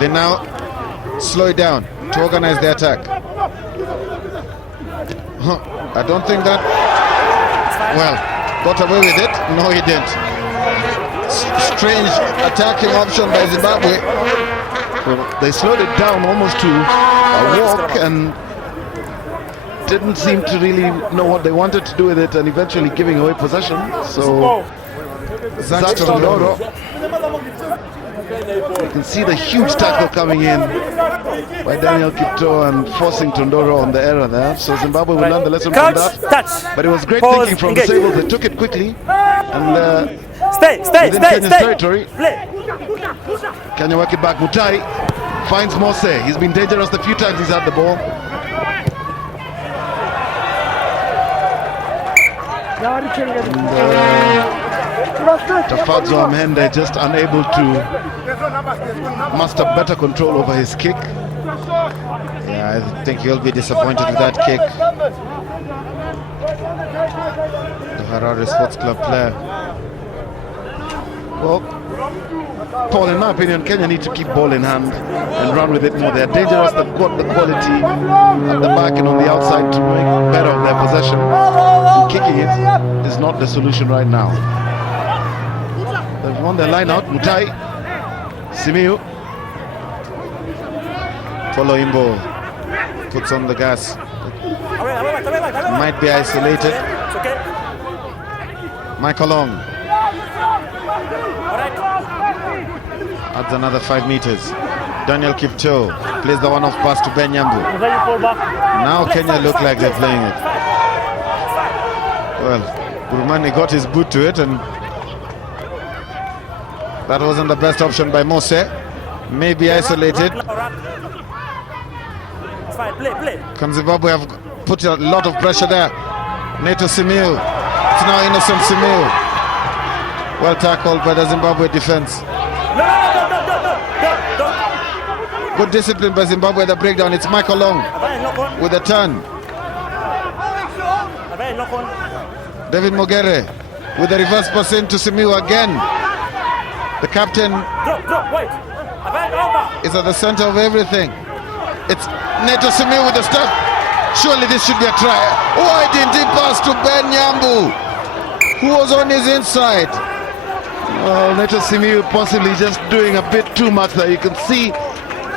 They now slow it down to organize the attack. I don't think that, well, got away with it. No, he didn't. Strange attacking option by Zimbabwe. Well, they slowed it down almost to a walk, and didn't seem to really know what they wanted to do with it and eventually giving away possession. So Zach Tondoro, you can see the huge tackle coming in by Daniel Kipto and forcing Tondoro on the error there. So Zimbabwe will learn the lesson from that. But it was great thinking from the Sables. They took it quickly and within Kenya's territory. Kenya work it back. Mutai finds Mose. He's been dangerous the few times he's had the ball. Tafadzo Amende just unable to muster better control over his kick. Yeah, I think he'll be disappointed with that kick. The Harare Sports Club player. Well, Paul, in my opinion, Kenya need to keep ball in hand and run with it more. They're dangerous, they've got the quality at the back and on the outside to make better of their possession. And kicking it is not the solution right now. They've won their line out. Mutai, Simiu. Follow Imbo puts on the gas. Might be isolated. Michael Long adds another 5 meters. Daniel Kipto plays the one-off pass to Ben Nyambu. Now Kenya look like they're playing it. Well, Burmani got his boot to it, and that wasn't the best option by Mose. Maybe isolated. Can Zimbabwe have put a lot of pressure there? Neto Simiu. It's now innocent Simiu. Well tackled by the Zimbabwe defense. Good discipline by Zimbabwe at the breakdown. It's Michael Long with a turn. David Mogere with a reverse pass into Simiu again. The captain is at the center of everything. It's Neto Simiu with the stop. Surely this should be a try. Why didn't he pass to Ben Nyambu, who was on his inside? Well, Neto Simiu possibly just doing a bit too much there. You can see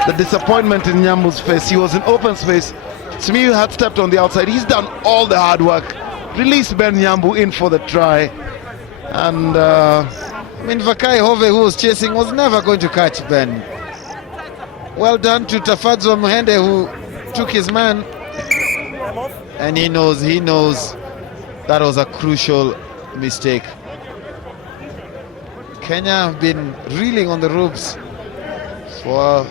the disappointment in Nyambu's face. He was in open space. Simiu had stepped on the outside. He's done all the hard work. Released Ben Nyambu in for the try. And I mean, Vakai Hove, who was chasing, was never going to catch Ben. Well done to Tafadzo Muhende, who took his man. And he knows that was a crucial mistake. Kenya have been reeling on the ropes for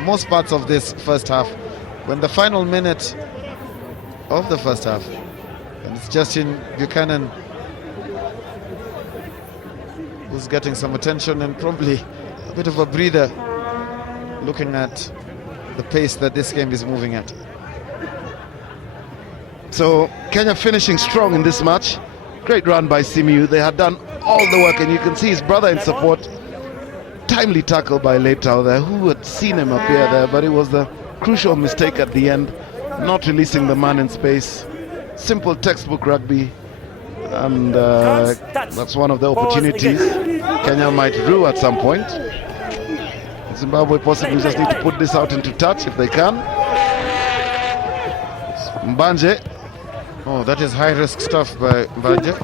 most parts of this first half. When the final minute of the first half, and it's Justin Buchanan who's getting some attention and probably a bit of a breather, looking at the pace that this game is moving at. so Kenya finishing strong in this match. Great run by Simiu. They had done all the work, and you can see his brother in support. Timely tackle by Leitao there, who had seen him appear there, but it was the crucial mistake at the end, not releasing the man in space. Simple textbook rugby, and that's one of the opportunities Kenya might rue at some point. Zimbabwe possibly just need to put this out into touch if they can. It's Mbanje. Oh, that is high-risk stuff by Mbanje.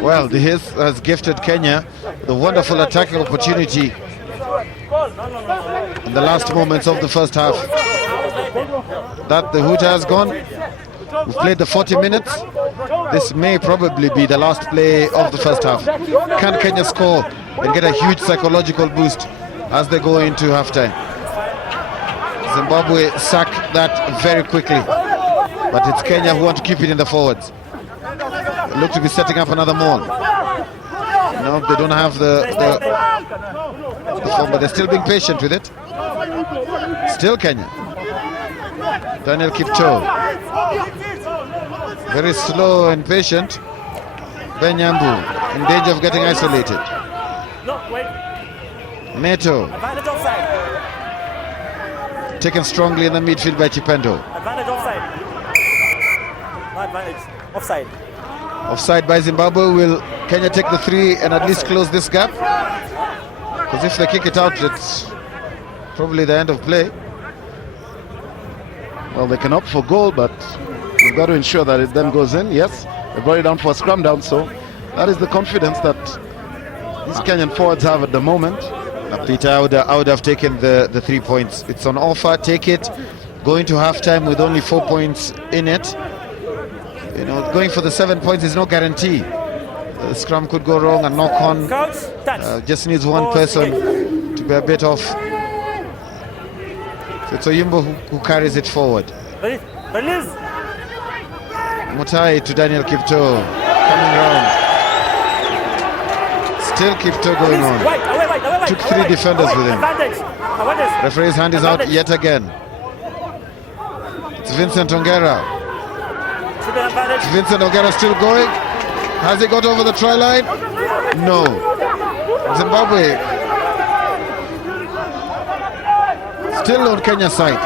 Well, the His has gifted Kenya the wonderful attacking opportunity in the last moments of the first half. That the Huta has gone. We've played the 40 minutes. This may probably be the last play of the first half. Can Kenya score and get a huge psychological boost as they go into halftime? Zimbabwe sack that very quickly, but it's Kenya who want to keep it in the forwards. They look to be setting up another maul. No, they don't have the form, but they're still being patient with it. Still Kenya. Daniel Kipto, very slow and patient. Ben Nyambu in danger of getting isolated. Neto taken strongly in the midfield by Chipendo. Advantage offside. No advantage. Offside. Offside by Zimbabwe. Will Kenya take the 3 and at least close this gap? Because if they kick it out, it's probably the end of play. Well, they can opt for goal, but we've got to ensure that it then goes in. Yes, they brought it down for a scrum down, so that is the confidence that these Kenyan forwards have at the moment. Peter, I would have taken the 3 points. It's on offer, take it. Going to halftime with only 4 points in it. You know, going for the 7 points is no guarantee. The scrum could go wrong and knock on. Just needs one person to be a bit off. So it's Oyimbo who carries it forward. Mutai to Daniel Kipto, coming round. Still Kipto going on. Took 3 defenders with him. Referee's hand is out yet again. It's Vincent Ongera. Vincent Ongera still going. Has he got over the try line? No. Zimbabwe still on Kenya's side.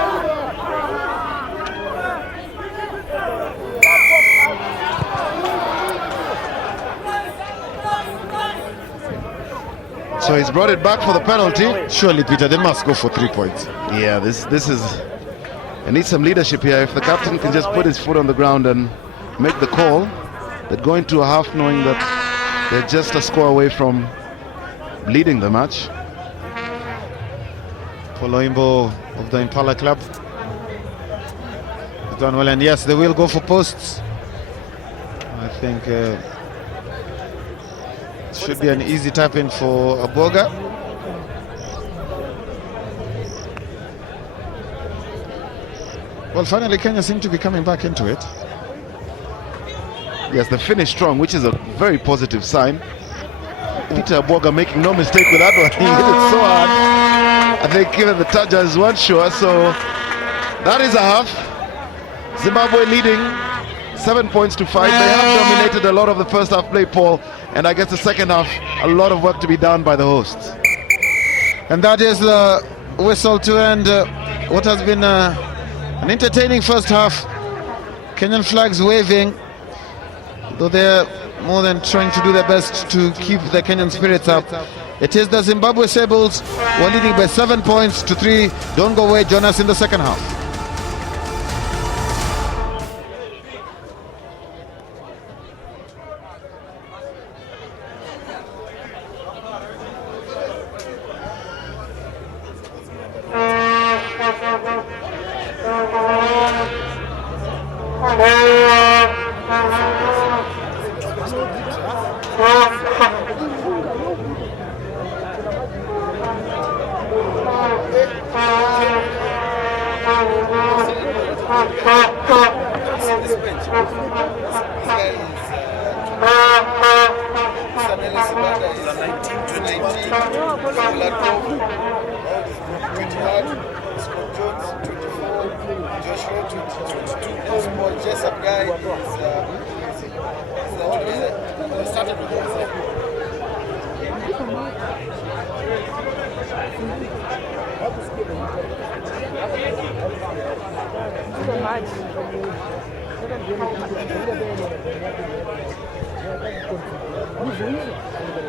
So he's brought it back for the penalty. Surely, Peter, they must go for 3 points. Yeah, this is. It needs some leadership here. If the captain can just put his foot on the ground and make the call, that going to a half knowing that they're just a score away from leading the match. Paul Oyimbo of the Impala Club has done well, and yes, they will go for posts. I think should be an easy tap-in for Aboga. Well, finally, Kenya seem to be coming back into it. Yes, the finish strong, which is a very positive sign. Peter Aboga making no mistake with that one. He hit it so hard. I think even the Tajas weren't sure. So that is a half. Zimbabwe leading 7 points to 5. They have dominated a lot of the first half play, Paul. And I guess the second half, a lot of work to be done by the hosts. And that is the whistle to end what has been an entertaining first half. Kenyan flags waving, though they're more than trying to do their best to keep the Kenyan spirits up. It is the Zimbabwe Sables who are leading by 7 points to 3. Don't go away, join us in the second half.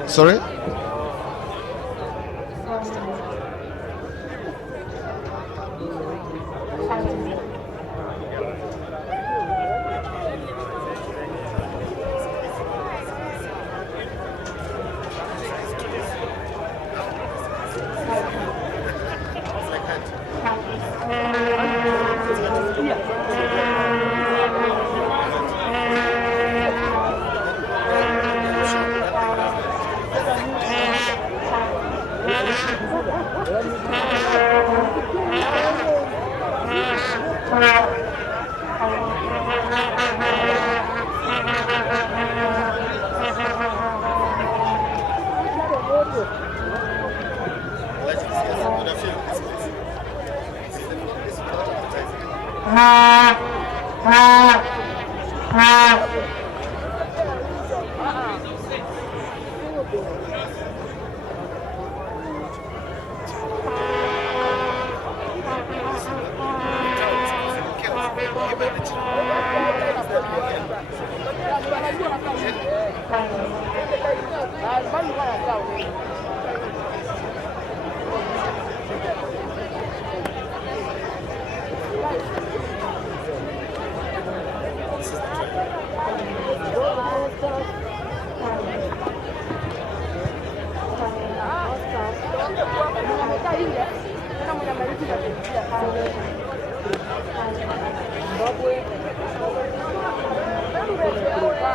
Sorry?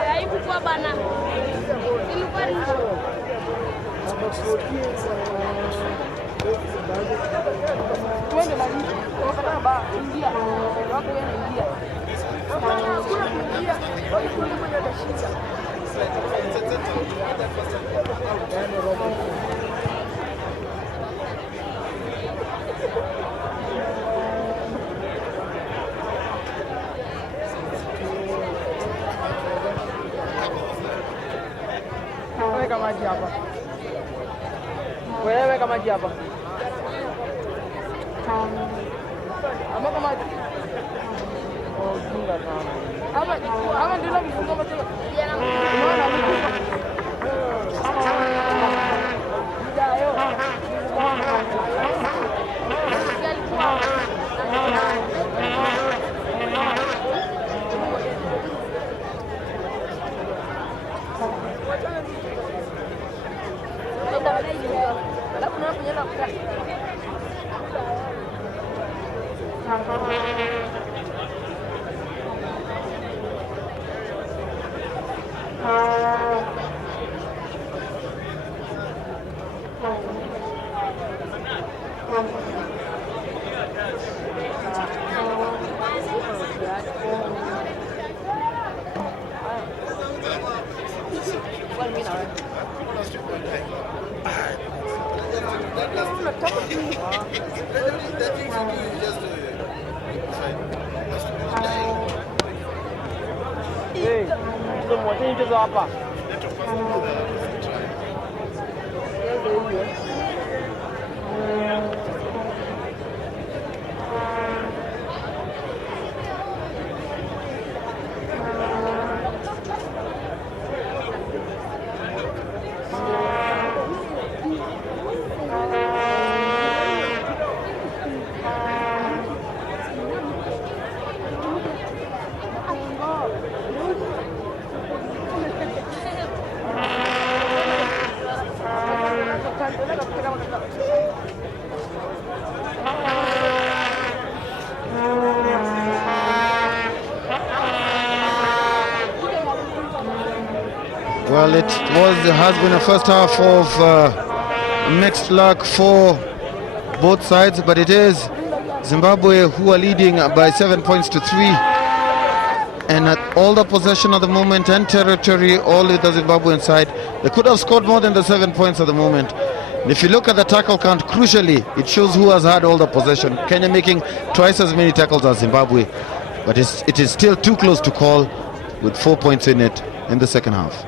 Haikuwa bana. Ilikuwa ni twende na nini? Wakati ba ingia. Wako yanaingia. Hakuna kuingia. Wao kulikuwa na shida. Weka maji hapa. Wewe weka maji hapa. Ama kama maji. Oh, kinga sana. Ama ndio mfungo mmoja. Unaona Ndio. Hapa. Well, has been a first half of mixed luck for both sides, but it is Zimbabwe who are leading by 7 points to 3, and at all the possession at the moment and territory, all with the Zimbabwean side. They could have scored more than the 7 points at the moment. And if you look at the tackle count, crucially, it shows who has had all the possession. Kenya making twice as many tackles as Zimbabwe, but it is still too close to call, with 4 points in it in the second half.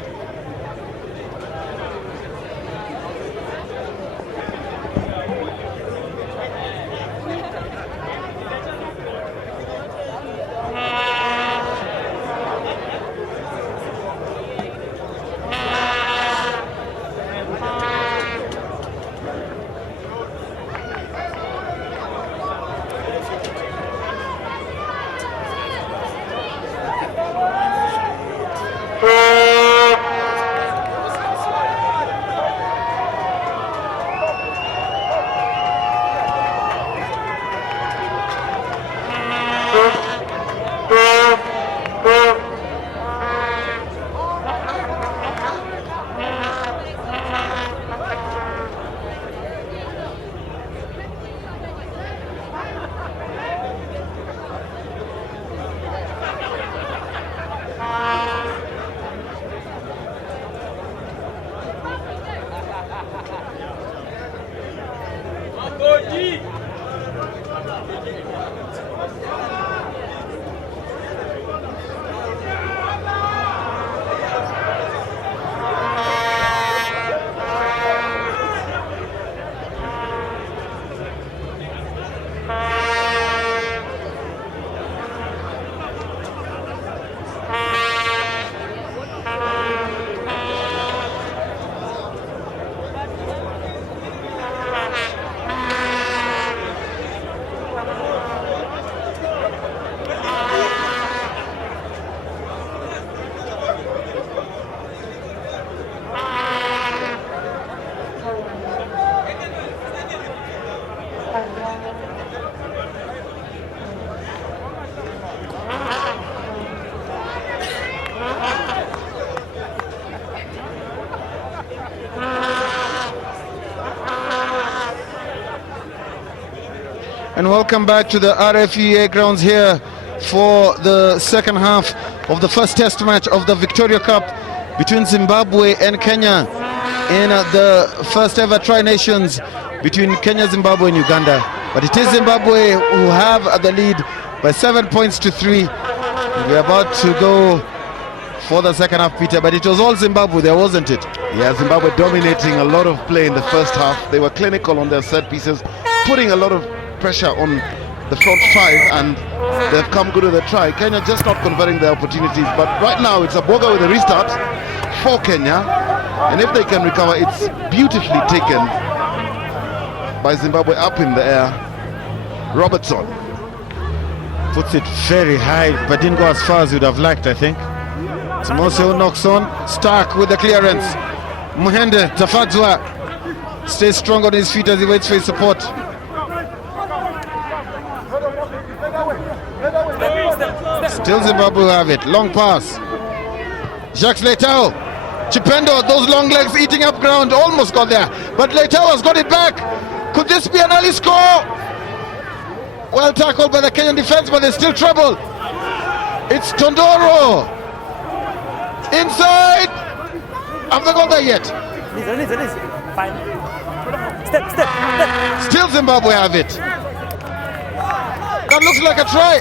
and welcome back to the RFUEA grounds here for the second half of the first test match of the Victoria Cup between Zimbabwe and Kenya in the first ever Tri-Nations between Kenya, Zimbabwe and Uganda. But it is Zimbabwe who have the lead by 7 points to 3. We're about to go for the second half, Peter, but it was all Zimbabwe there, wasn't it? Yeah, Zimbabwe dominating a lot of play in the first half. They were clinical on their set pieces, putting a lot of pressure on the front five, and they've come good with a try. Kenya just not converting their opportunities, but right now it's a boga with a restart for Kenya, and if they can recover, it's beautifully taken by Zimbabwe up in the air. Robertson puts it very high, but didn't go as far as you'd have liked, I think. Timoseo knocks on, Stark with the clearance. Muhende Tafadzwa stays strong on his feet as he waits for his support. Still Zimbabwe have it. Long pass. Jacques Leitao. Chipendo, those long legs eating up ground. Almost got there. But Leitao has got it back. Could this be an early score? Well tackled by the Kenyan defense, but there's still trouble. It's Tondoro. Inside. Have they got there yet? Release. Fine. Step. Still Zimbabwe have it. That looks like a try.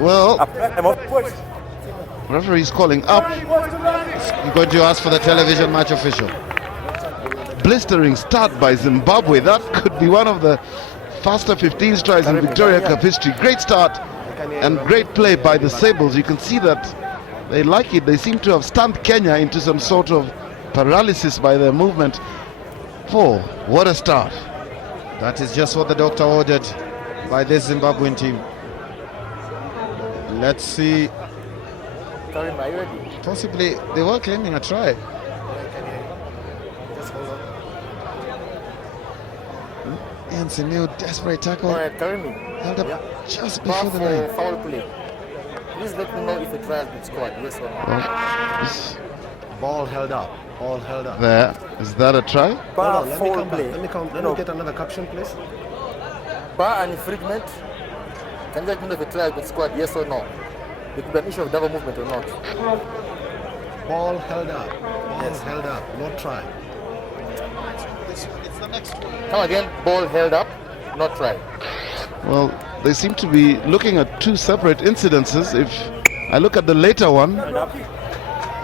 Well, referee's calling up. you're going to ask for the television match official. Blistering start by Zimbabwe. That could be one of the faster 15 strides in Victoria Cup history. Great start and great play by the Sables. You can see that they like it. They seem to have stunned Kenya into some sort of paralysis by their movement. Oh, what a start. That is just what the doctor ordered by this Zimbabwean team. Let's see. Possibly they were claiming a try. And Simiu, desperate tackle. Held up just before the line. Foul play. Please let me know if a try has been scored. Yes or no? Ball held up. All held up. There. Is that a try? Bar Let foul me come back. play. Let me get another caption, please. Bar and infringement. Can you let me know if a try has been scored? Yes or no? It could be an issue of double movement or not. Ball held up. Ball held up. Not try. Come again. Ball held up. Not try. Well, they seem to be looking at two separate incidences. If I look at the later one,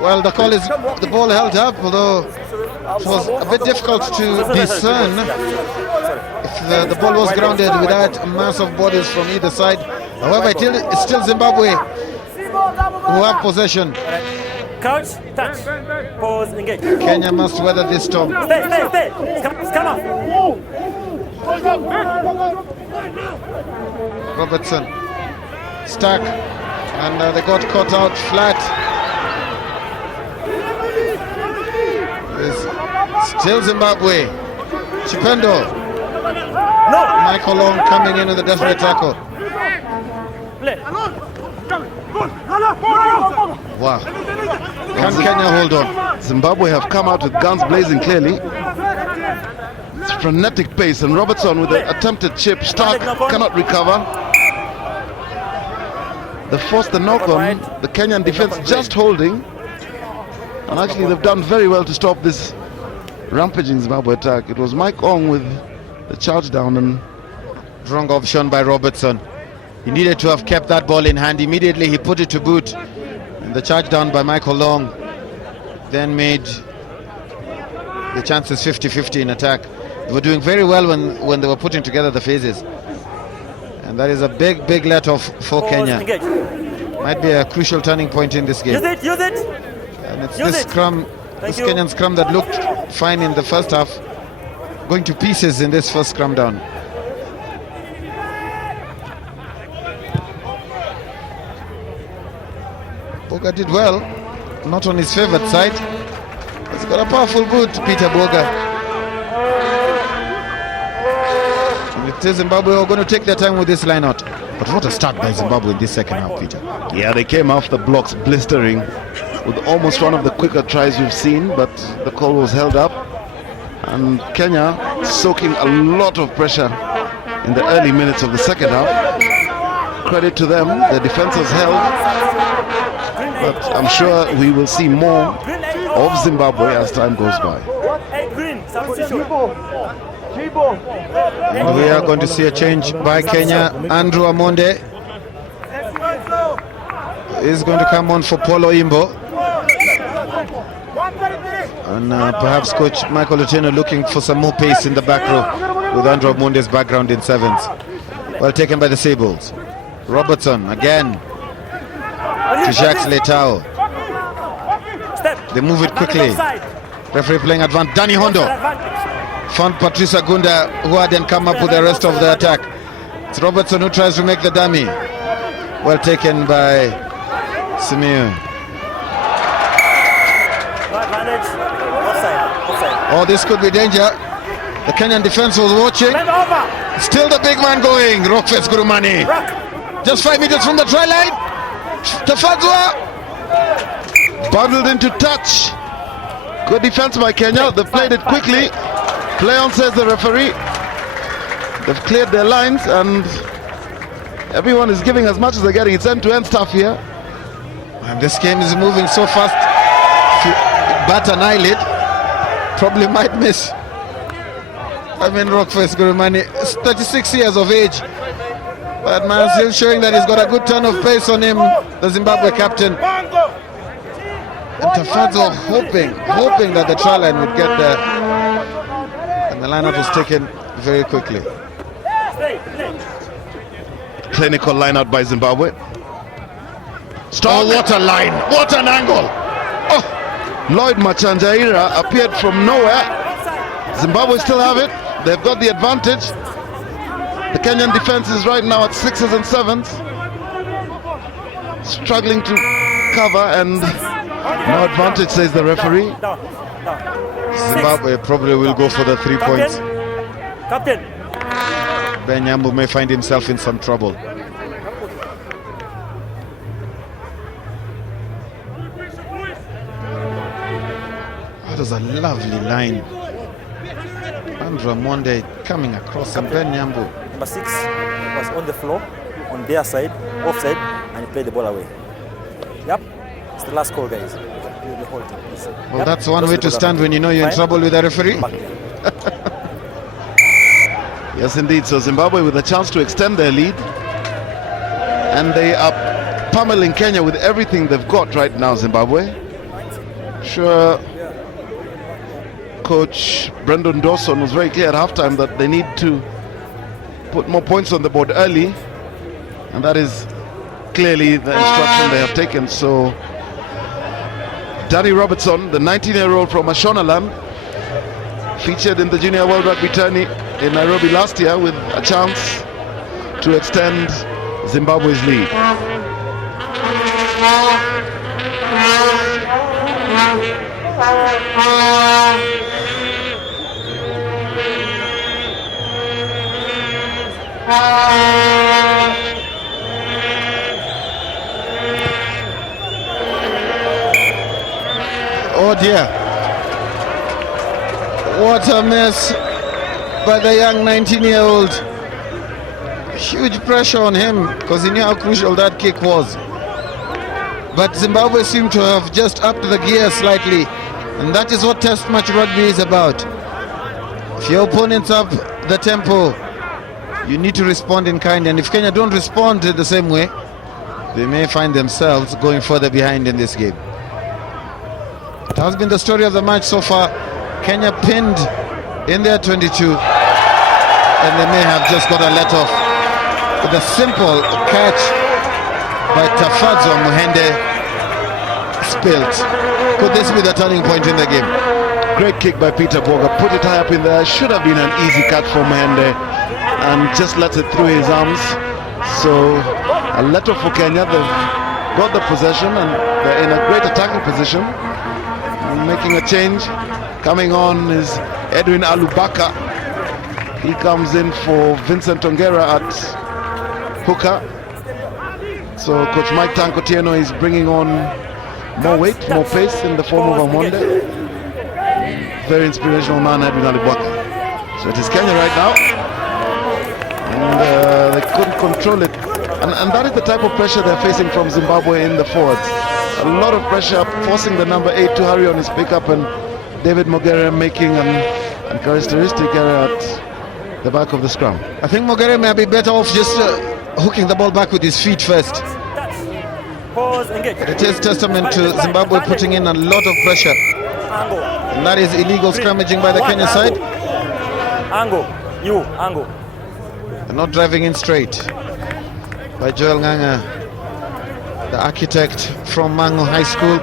Well, the call is the ball held up, although it was a bit difficult to discern if the ball was grounded without a mass of bodies from either side. However, it's still Zimbabwe who have possession. Couch, touch, pause, engage. Kenya must weather this storm. Stay. Come on. Robertson stuck, and they got caught out flat. It's still Zimbabwe. Chipendo. No. Michael Long coming in with a desperate tackle. Wow. Can Kenya hold on? Zimbabwe have come out with guns blazing clearly. It's frenetic pace, and Robertson with the attempted chip. Stark cannot recover. They forced the knock on. The Kenyan defense just holding. And actually they've done very well to stop this rampaging Zimbabwe attack. It was Mike Ong with the charge down, and Wrong option by Robertson. He needed to have kept that ball in hand. Immediately he put it to boot. And the charge down by Michael Long then made the chances 50-50 in attack. They were doing very well when they were putting together the phases. And that is a big let-off for Kenya. Engage. Might be a crucial turning point in this game. Use it. And it's Use this it. scrum, Thank this you. Kenyan scrum that looked fine in the first half, going to pieces in this first scrum down. Boga did well, not on his favorite side. He's got a powerful boot, Peter Boga. And it is Zimbabwe who are going to take their time with this line out. But what a start by Zimbabwe in this second half, Peter. yeah, they came off the blocks blistering with almost one of the quicker tries we've seen, but the call was held up. And Kenya soaking a lot of pressure in the early minutes of the second half. Credit to them, the defense has held, but I'm sure we will see more of Zimbabwe as time goes by. And we are going to see a change by Kenya. Andrew Amonde is going to come on for Polo Imbo. And perhaps Coach Michael Otieno looking for some more pace in the back row with Andrew Amonde's background in sevens. Well taken by the Sables. Robertson again to Jacques Letao. They move it quickly. Referee playing advance. Danny Hondo found Patricia Gunda, who hadn't come up with the rest of the attack. It's Robertson who tries to make the dummy. Well taken by Simeon. Oh, this could be danger. The Kenyan defense was watching. Still the big man going. Rockfest Gurumani. Just 5 meters from the try line. Tafadzwa Bundled into touch. Good defense by Kenya. They've played it quickly. Play on, says the referee. They've cleared their lines and everyone is giving as much as they're getting. It's end-to-end stuff here. And this game is moving so fast. If you bat an eyelid, probably might miss. I mean, Rockfest Gurumani is 36 years of age. But man, still showing that he's got a good turn of pace on him, the Zimbabwe captain. And Tafadzo hoping that the try line would get there. And the lineup was taken very quickly. Clinical line out by Zimbabwe. Oh, what a line! What an angle! Oh, Lloyd Machanjaira appeared from nowhere. Zimbabwe still have it. They've got the advantage. The Kenyan defense is right now at 6s and 7s. Struggling to cover and no advantage, says the referee. Zimbabwe probably will go for the 3 points. Captain. Ben Nyambu may find himself in some trouble. That was a lovely line. Andrew Monde coming across and Ben Nyambu. Number 6 was on the floor, on their side, offside, and he played the ball away. Yep, it's the last call, guys. The whole team. Well, that's one way to stand when you know you're in trouble with the referee. Yes, indeed. So Zimbabwe with a chance to extend their lead. And they are pummeling Kenya with everything they've got right now, Zimbabwe. Sure, Coach Brendan Dawson was very clear at halftime that they need to put more points on the board early. And that is clearly the instruction they have taken. So Danny Robertson, the 19-year-old from Mashonaland, featured in the Junior World Rugby Tourney in Nairobi last year with a chance to extend Zimbabwe's lead. Oh dear. What a mess by the young 19-year-old. Huge pressure on him because he knew how crucial that kick was. But Zimbabwe seemed to have just upped the gear slightly, and that is what test match rugby is about. If your opponents up the tempo, you need to respond in kind, and if Kenya don't respond the same way, they may find themselves going further behind in this game. It has been the story of the match so far. Kenya pinned in their 22, and they may have just got a let off with a simple catch by Tafadzo Muhende spilt. Could this be the turning point in the game? Great kick by Peter Boga, put it high up in there. Should have been an easy catch for Muhende and just let it through his arms. So a let off for Kenya. They've got the possession and they're in a great attacking position. Making a change. Coming on is Edwin Alubaka. He comes in for Vincent Ongera at hooker. So Coach Mike Tankotieno is bringing on more weight, more pace in the form of Amonde. very inspirational man, Edwin Alibwaka. So it is Kenya right now, and they couldn't control it. And that is the type of pressure they're facing from Zimbabwe in the forwards. A lot of pressure, forcing the number 8 to hurry on his pickup, and David Mogere making an uncharacteristic error at the back of the scrum. I think Mogere may be better off just hooking the ball back with his feet first. It is testament to Zimbabwe putting in a lot of pressure. And that is illegal scrummaging by the Kenya side. They're not driving in straight by Joel Nganga, the architect from Mangu High School.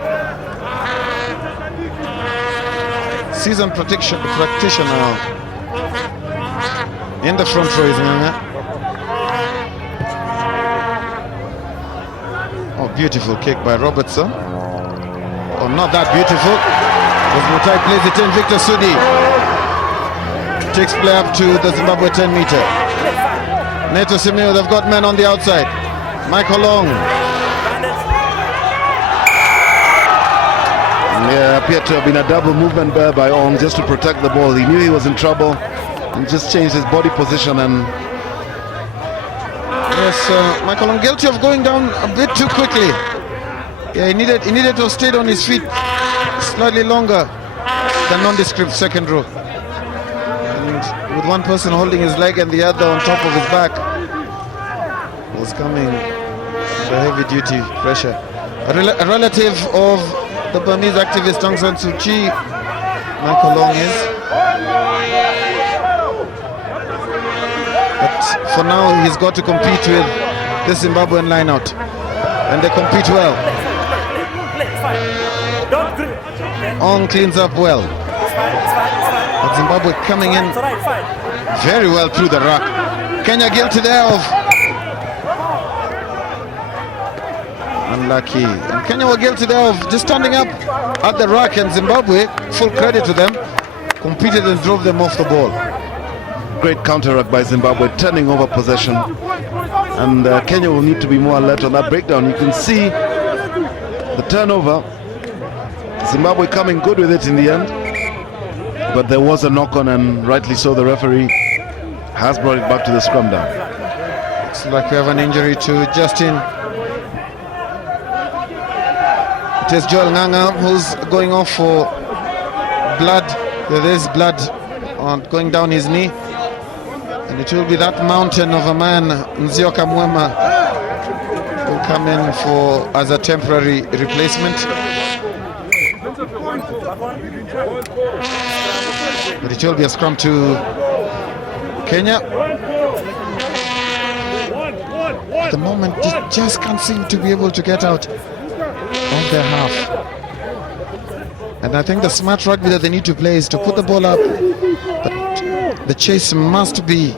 Seasoned practitioner in the front row is Nganga. Oh, beautiful kick by Robertson. Oh, not that beautiful. As Mutai plays it in, Victor Sudi takes play up to the Zimbabwe 10 meter. Neto Simeo, they've got men on the outside. Michael Long. Yeah, appeared to have been a double movement there by Ong just to protect the ball. He knew he was in trouble and just changed his body position. And yes, Michael Long guilty of going down a bit too quickly. Yeah, he needed to have stayed on his feet slightly longer than nondescript second row. And with one person holding his leg and the other on top of his back, was coming the heavy duty pressure. A relative of the Burmese activist Aung San Suu Kyi, Michael Long is. But for now, he's got to compete with the Zimbabwean line-out, and they compete well. Ong cleans up well, but Zimbabwe coming in very well through the ruck. Kenya guilty there of unlucky, and Kenya were guilty there of just standing up at the ruck, and Zimbabwe, full credit to them, competed and drove them off the ball. great counter ruck by Zimbabwe, turning over possession. And Kenya will need to be more alert on that breakdown. You can see the turnover. Zimbabwe coming good with it in the end, but there was a knock on, and rightly so, the referee has brought it back to the scrum down. Looks like we have an injury to Justin. It is Joel Nganga who's going off for blood. There is blood going down his knee, and it will be that mountain of a man, Nzioka Mwema, will come in for as a temporary replacement. But it will be a scrum to Kenya. At the moment, they just can't seem to be able to get out of their half. And I think the smart rugby that they need to play is to put the ball up, but the chase must be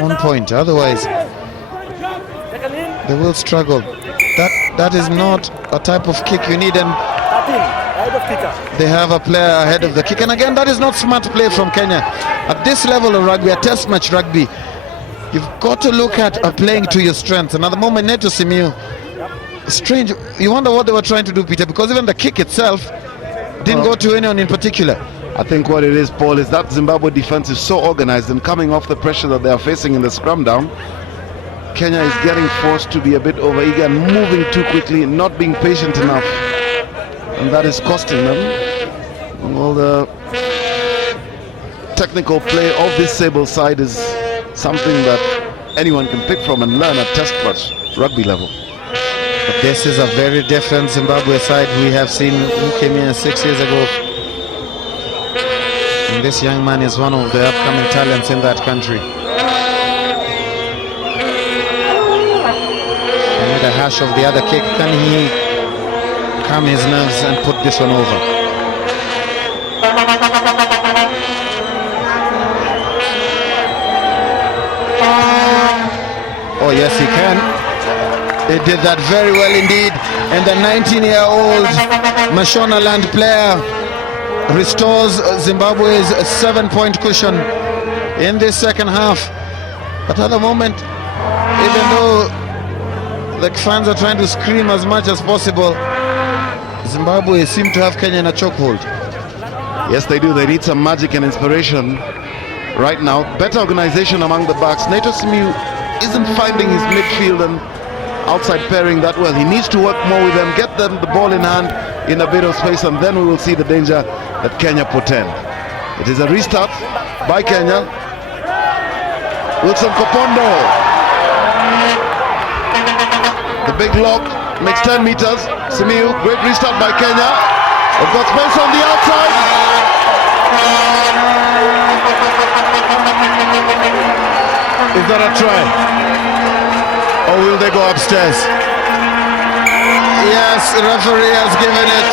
on point, otherwise they will struggle. That is not a type of kick you need, and they have a player ahead of the kick. And again, that is not smart play from Kenya. At this level of rugby, a test match rugby, you've got to look at playing to your strengths. And at the moment, Neto Simiu, strange, you wonder what they were trying to do, Peter, because even the kick itself didn't go to anyone in particular. I think what it is, Paul, is that Zimbabwe defense is so organized, and coming off the pressure that they are facing in the scrum down, Kenya is getting forced to be a bit overeager and moving too quickly, not being patient enough, and that is costing them. Well, the technical play of this Sable side is something that anyone can pick from and learn at test match rugby level. But this is a very different Zimbabwe side we have seen who came in 6 years ago. And this young man is one of the upcoming talents in that country. And the hash of the other kick, can he calm his nerves and put this one over? Oh yes, he can. He did that very well indeed. And the 19-year-old Mashonaland player restores Zimbabwe's 7-point cushion in this second half. But at the moment, even though the fans are trying to scream as much as possible, Zimbabwe seem to have Kenya in a chokehold. Yes, they do. They need some magic and inspiration right now. Better organization among the backs. Nato Simiu isn't finding his midfield and outside pairing that well. He needs to work more with them, get them the ball in hand in a bit of space, and then we will see the danger that Kenya portend. It is a restart by Kenya. Wilson Kopondo. The big lock makes 10 meters. Simiu, great restart by Kenya. They've got space on the outside. Is that a try? Or will they go upstairs? Yes, the referee has given it.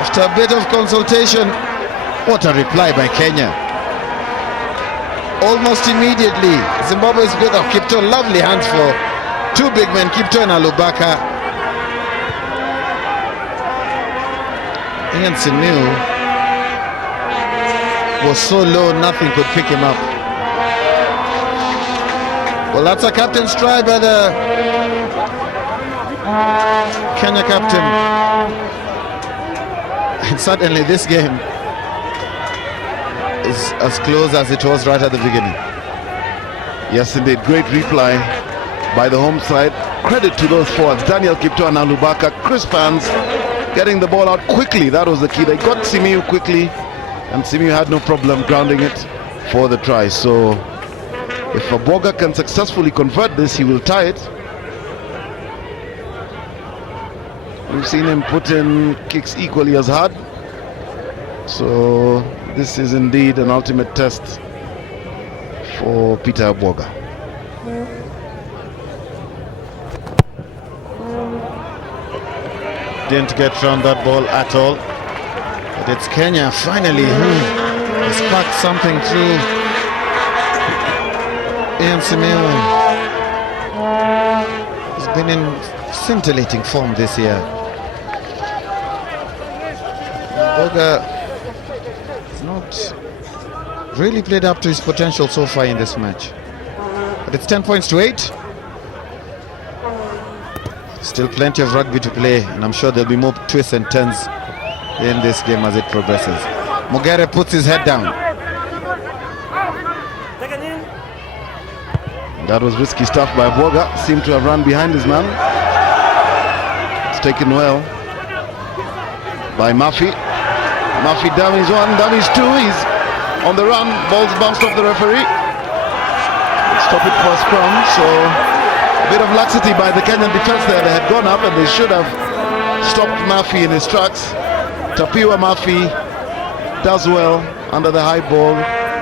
After a bit of consultation, what a reply by Kenya. Almost immediately, Zimbabwe's good of Kipto, lovely hands for two big men, Kipto and Alubaka. Ian Simiu was so low, nothing could pick him up. Well, that's a captain's try by the Kenya captain. And certainly this game is as close as it was right at the beginning. Yes, indeed, great reply by the home side. Credit to those forwards, Daniel Kipto and Alubaka, crisp hands, getting the ball out quickly. That was the key. They got Simiu quickly, and Simiu had no problem grounding it for the try. So if Aboga can successfully convert this, he will tie it. We've seen him put in kicks equally as hard. So this is indeed an ultimate test for Peter Aboga. Didn't get around that ball at all. But it's Kenya finally who has sparked something through Ian Simiu. He's been in scintillating form this year. Aboga has not really played up to his potential so far in this match. But it's 10 points to 8. Still plenty of rugby to play, and I'm sure there'll be more twists and turns in this game as it progresses. Mugere puts his head down. That was risky stuff by Aboga. Seemed to have run behind his man. It's taken well by Murphy. Murphy dummies one, dummies two. He's on the run. Ball's bounced off the referee. Stop it for a scrum. So a bit of laxity by the Kenyan defense there. They had gone up and they should have stopped Murphy in his tracks. Tapiwa Murphy does well under the high ball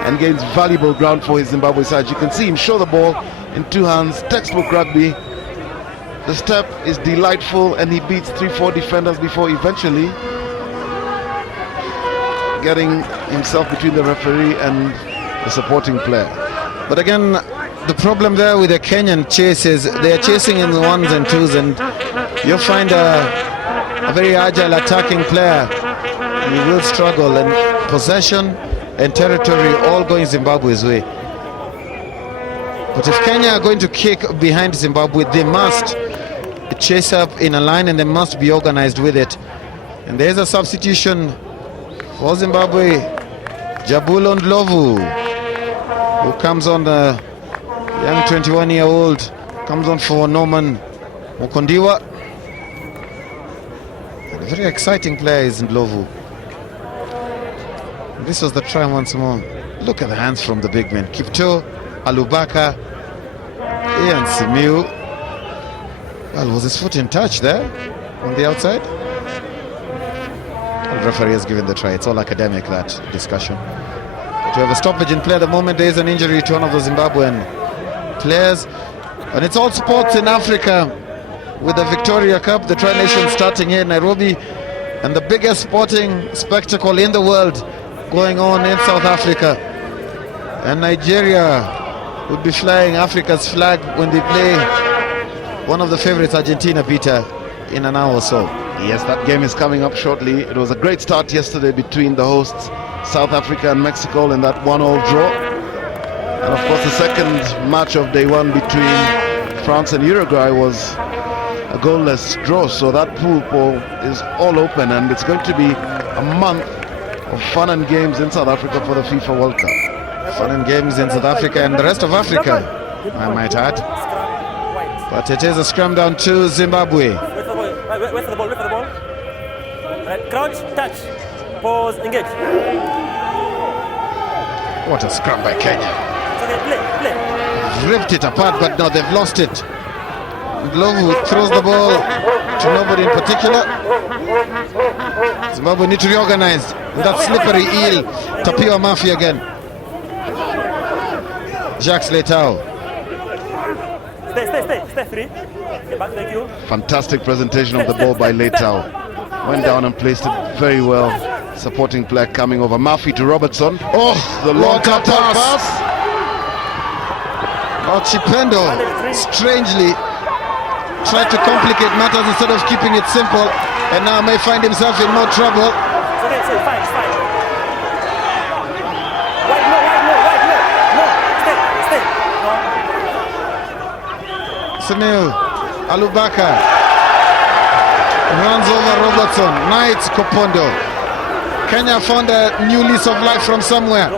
and gains valuable ground for his Zimbabwe side. You can see him show the ball in two hands, textbook rugby. The step is delightful and he beats 3-4 defenders before eventually getting himself between the referee and the supporting player. But again, the problem there with the Kenyan chase is they are chasing in the ones and twos, and you'll find a very agile attacking player. You will struggle, and possession and territory all going Zimbabwe's way. But if Kenya are going to kick behind Zimbabwe, they must chase up in a line and they must be organized with it. And there's a substitution for Zimbabwe. Jabulo Ndlovu, who comes on, the young 21-year-old, comes on for Norman Mukondiwa. And a very exciting player is Ndlovu. This was the try once more. Look at the hands from the big men. Kipto, Alubaka, Ian Simiu. Well, was his foot in touch there on the outside? The referee has given the try. It's all academic, that discussion. To have a stoppage in play at the moment, there is an injury to one of the Zimbabwean players. And it's all sports in Africa with the Victoria Cup, the Tri-Nation starting here in Nairobi, and the biggest sporting spectacle in the world going on in South Africa. And Nigeria would be flying Africa's flag when they play one of the favorites, Argentina, Peter, in an hour or so. Yes, that game is coming up shortly. It was a great start yesterday between the hosts, South Africa and Mexico, in that 1-1 draw. And of course the second match of day one between France and Uruguay was a goalless draw, so that pool is all open, and it's going to be a month of fun and games in South Africa for the FIFA World Cup. Fun and games in South Africa and the rest of Africa, I might add. But it is a scrum down to Zimbabwe. Wait for the ball. Right, crouch, touch, pause, engage. What a scrum by Kenya. Okay, play. Ripped it apart, but no, they've lost it. Glovu throws the ball to nobody in particular. Zimbabwe need to reorganize. That slippery eel, Tapiwa Mafia again. Jacques Letao. Stay free. Get back, thank you. Fantastic presentation of the ball by Letao. Went down and placed it very well. Supporting player coming over. Murphy to Robertson. Oh, the long pass. Chipendo strangely tried to complicate matters instead of keeping it simple, and now may find himself in more trouble. It's fine. Wide, no. Stay. No. Sunil Alubaka runs over Robertson, Knights Kopondo. Kenya found a new lease of life from somewhere.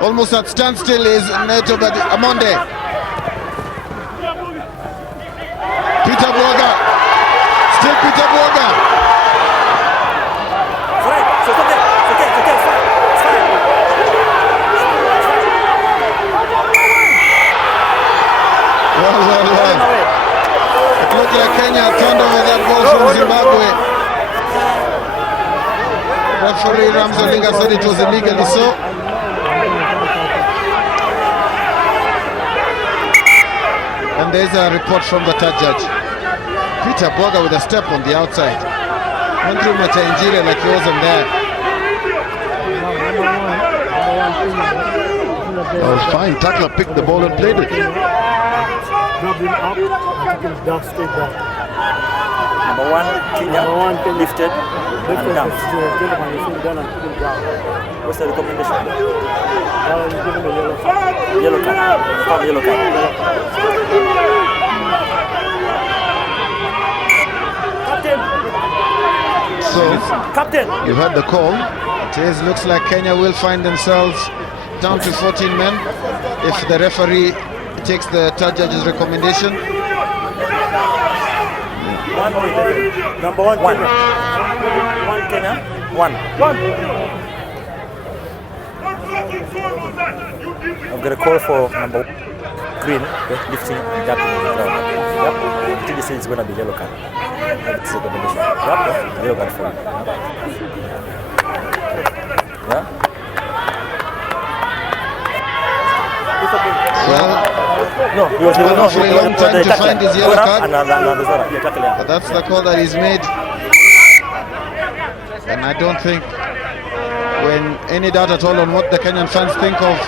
Almost at standstill is Neto Amonde. Peter Boga. Still Peter Boga. Right, so it's okay, it's fine. Well. It looked like Kenya turned over that ball from Zimbabwe. Referee Ramzolinga said it was illegally so. And there's a report from the third judge. Peter Boga with a step on the outside. Went through Machanjire like he wasn't there. Oh, fine. Tackler picked the ball and played it. Number one, Kenya, lifted and dumped. What's the recommendation? Yellow card. So, Captain. you've had the call. It looks like Kenya will find themselves down to 14 men if the referee takes the third judge's recommendation. Number one. One Kenya. One. I'm gonna call for number green, lifting and jumping in the ground. Yep. TD says it's gonna be yellow card. It's a combination. Yep. Yellow card for you. Yeah. Well, no, he was for a long time to find his yellow card. But that's the call that he's made. And I don't think when any doubt at all on what the Kenyan fans think of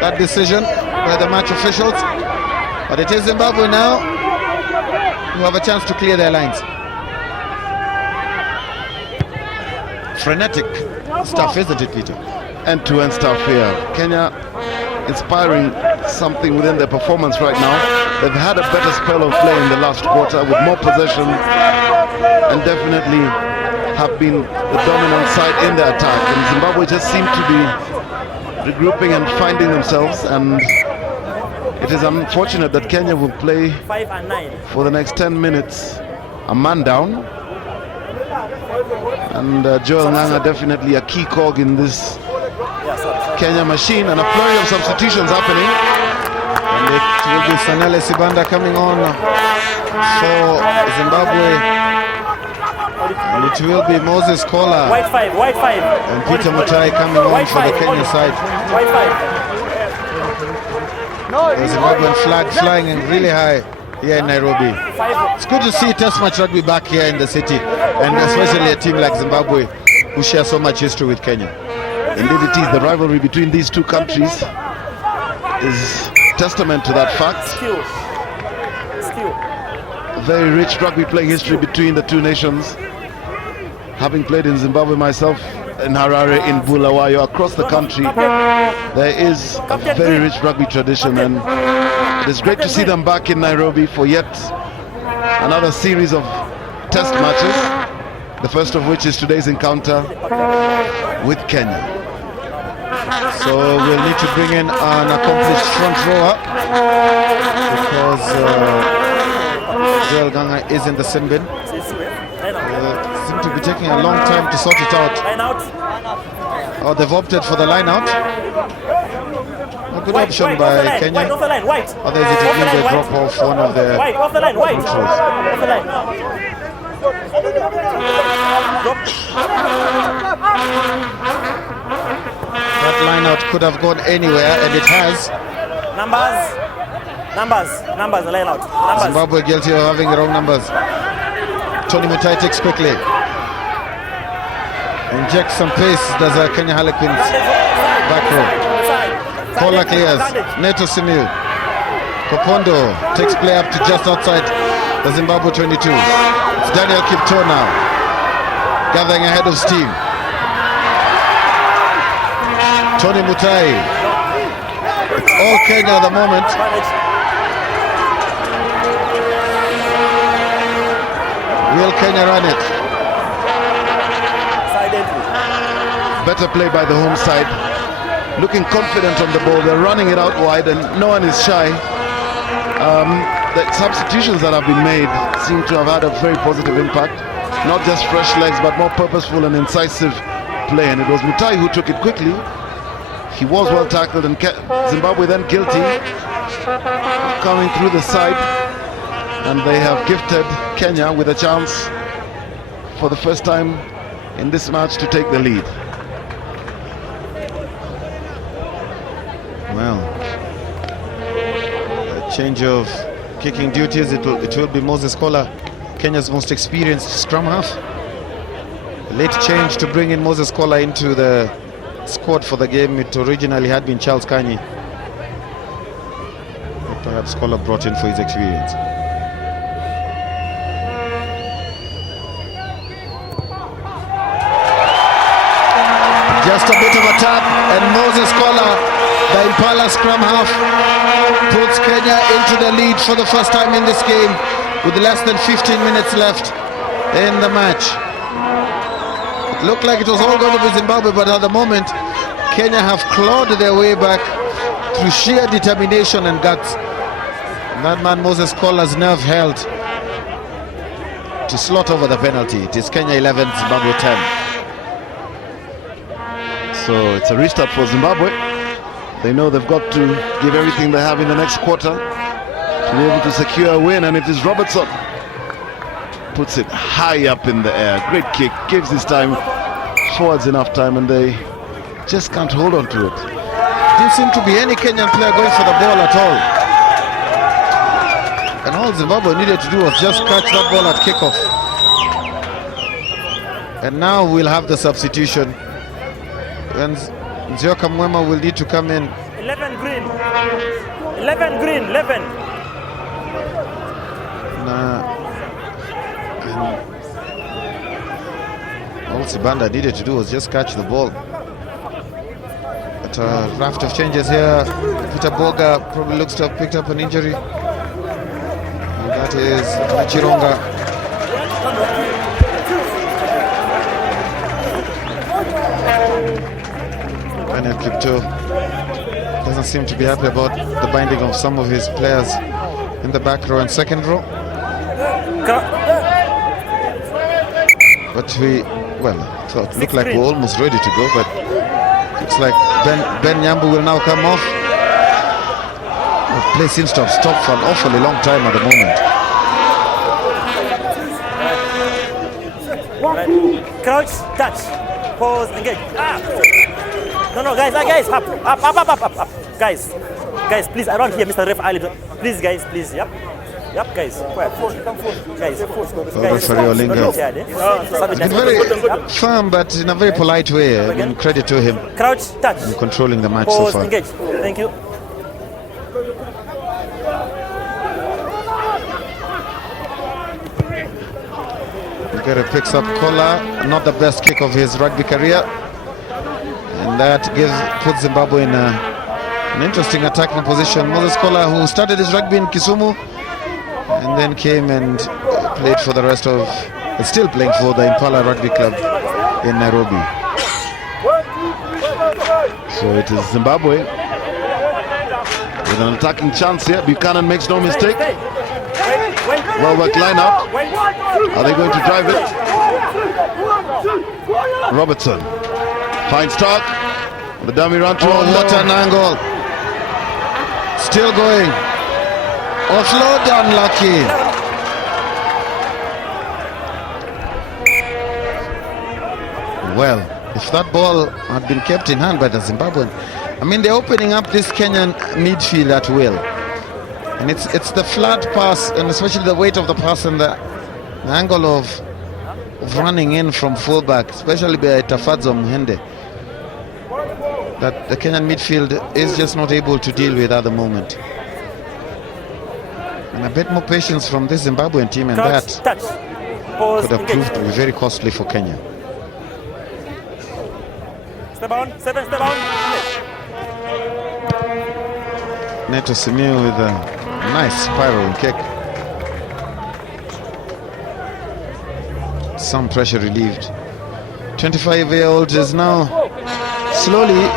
that decision by the match officials. But it is Zimbabwe now who have a chance to clear their lines. Frenetic stuff, isn't it, Peter? End-to-end stuff here. Kenya inspiring something within their performance right now. They've had a better spell of play in the last quarter with more possession and definitely have been the dominant side in the attack. And Zimbabwe just seem to be regrouping and finding themselves, and it is unfortunate that Kenya will play 5 and 9 for the next 10 minutes a man down. And Joel Nganga definitely a key cog in this Kenya machine, and a flurry of substitutions happening. And it will be Sanele Sibanda coming on for Zimbabwe. And it will be Moses Kola White 5 and Peter Mutai coming on for the Kenya side. White 5. The Zimbabwean flag flying really high here in Nairobi. It's good to see Test match rugby back here in the city, and especially a team like Zimbabwe who share so much history with Kenya. Indeed it is. The rivalry between these two countries is testament to that fact. Still. A very rich rugby playing history between the two nations. Having played in Zimbabwe myself, in Harare, in Bulawayo, across the country, there is a very rich rugby tradition, and it is great to see them back in Nairobi for yet another series of test matches, the first of which is today's encounter with Kenya. So we'll need to bring in an accomplished front rower because Joel Ganga is in the sin bin. Seem to be taking a long time to sort it out. Oh, they've opted for the line out. A good option by Kenya. Otherwise it will be a drop off one of the controls. That line out could have gone anywhere, and it has. Numbers, the line out. Zimbabwe guilty of having the wrong numbers. Tony Mutai takes quickly. Injects some pace. Does a Kenya Harlequins back row. Kola clears. Neto Simiu. Kopondo takes play up to just outside the Zimbabwe 22. It's Daniel Kipto now, gathering ahead of steam. Tony Mutai. It's all Kenya at the moment. Will Kenya run it? Better play by the home side. Looking confident on the ball. They're running it out wide and no one is shy. The substitutions that have been made seem to have had a very positive impact. Not just fresh legs, but more purposeful and incisive play. And it was Mutai who took it quickly. He was well tackled, and Zimbabwe then guilty, coming through the side. And they have gifted Kenya with a chance for the first time in this match to take the lead. Well, a change of kicking duties. It will be Moses Kola, Kenya's most experienced scrum half. A late change to bring in Moses Kola into the squad for the game. It originally had been Charles Kanyi, but perhaps Kola brought in for his experience. Just a bit of a tap, and Moses Kola, the Impala scrum half, puts Kenya into the lead for the first time in this game with less than 15 minutes left in the match. It looked like it was all going to be Zimbabwe, but at the moment Kenya have clawed their way back through sheer determination and guts. And that man Moses Kola's nerve held to slot over the penalty. It is Kenya 11, Zimbabwe 10. So it's a restart for Zimbabwe. They know they've got to give everything they have in the next quarter to be able to secure a win, and it is Robertson. Puts it high up in the air. Great kick, gives his time, forwards enough time, and they just can't hold on to it. Didn't seem to be any Kenyan player going for the ball at all. And all Zimbabwe needed to do was just catch that ball at kickoff. And now we'll have the substitution. And Nzioka Mwema will need to come in. 11 green. 11 green. 11. All Sibanda needed to do was just catch the ball. But a raft of changes here. Peter Boga probably looks to have picked up an injury. And that is Chironga. Daniel Kipto doesn't seem to be happy about the binding of some of his players in the back row and second row. But looked like we're almost ready to go, but looks like Ben Nyambu will now come off. The play seems to have stopped for an awfully long time at the moment. Crouch, touch, pause, engage. No, guys, up. Guys, please, I don't hear Mr. Ref Ali. Please, guys, please, yep, guys. Guys, been very firm, but in a very polite way. I mean, credit to him. Crouch, touch. In controlling the match pause, so far. Engage. Thank you. Gere picks up Kola, not the best kick of his rugby career. And that puts Zimbabwe in an interesting attacking position. Moses Kola, who started his rugby in Kisumu and then came and played for the rest of, still playing for the Impala Rugby Club in Nairobi. So it is Zimbabwe with an attacking chance here. Buchanan makes no mistake. Well worked lineup. Are they going to drive it? Robertson finds Stark. The dummy run to what an angle. Still going. Offload, unlucky. Well, if that ball had been kept in hand by the Zimbabwean, I mean, they're opening up this Kenyan midfield at will. And it's the flat pass, and especially the weight of the pass and the angle of running in from fullback, especially by Tafadzo Muhende, that the Kenyan midfield is just not able to deal with at the moment. And a bit more patience from this Zimbabwean team, and that could have proved to be very costly for Kenya. Step on, step on. Neto Simiu with a nice spiral kick. Some pressure relieved. 25-year-old is now slowly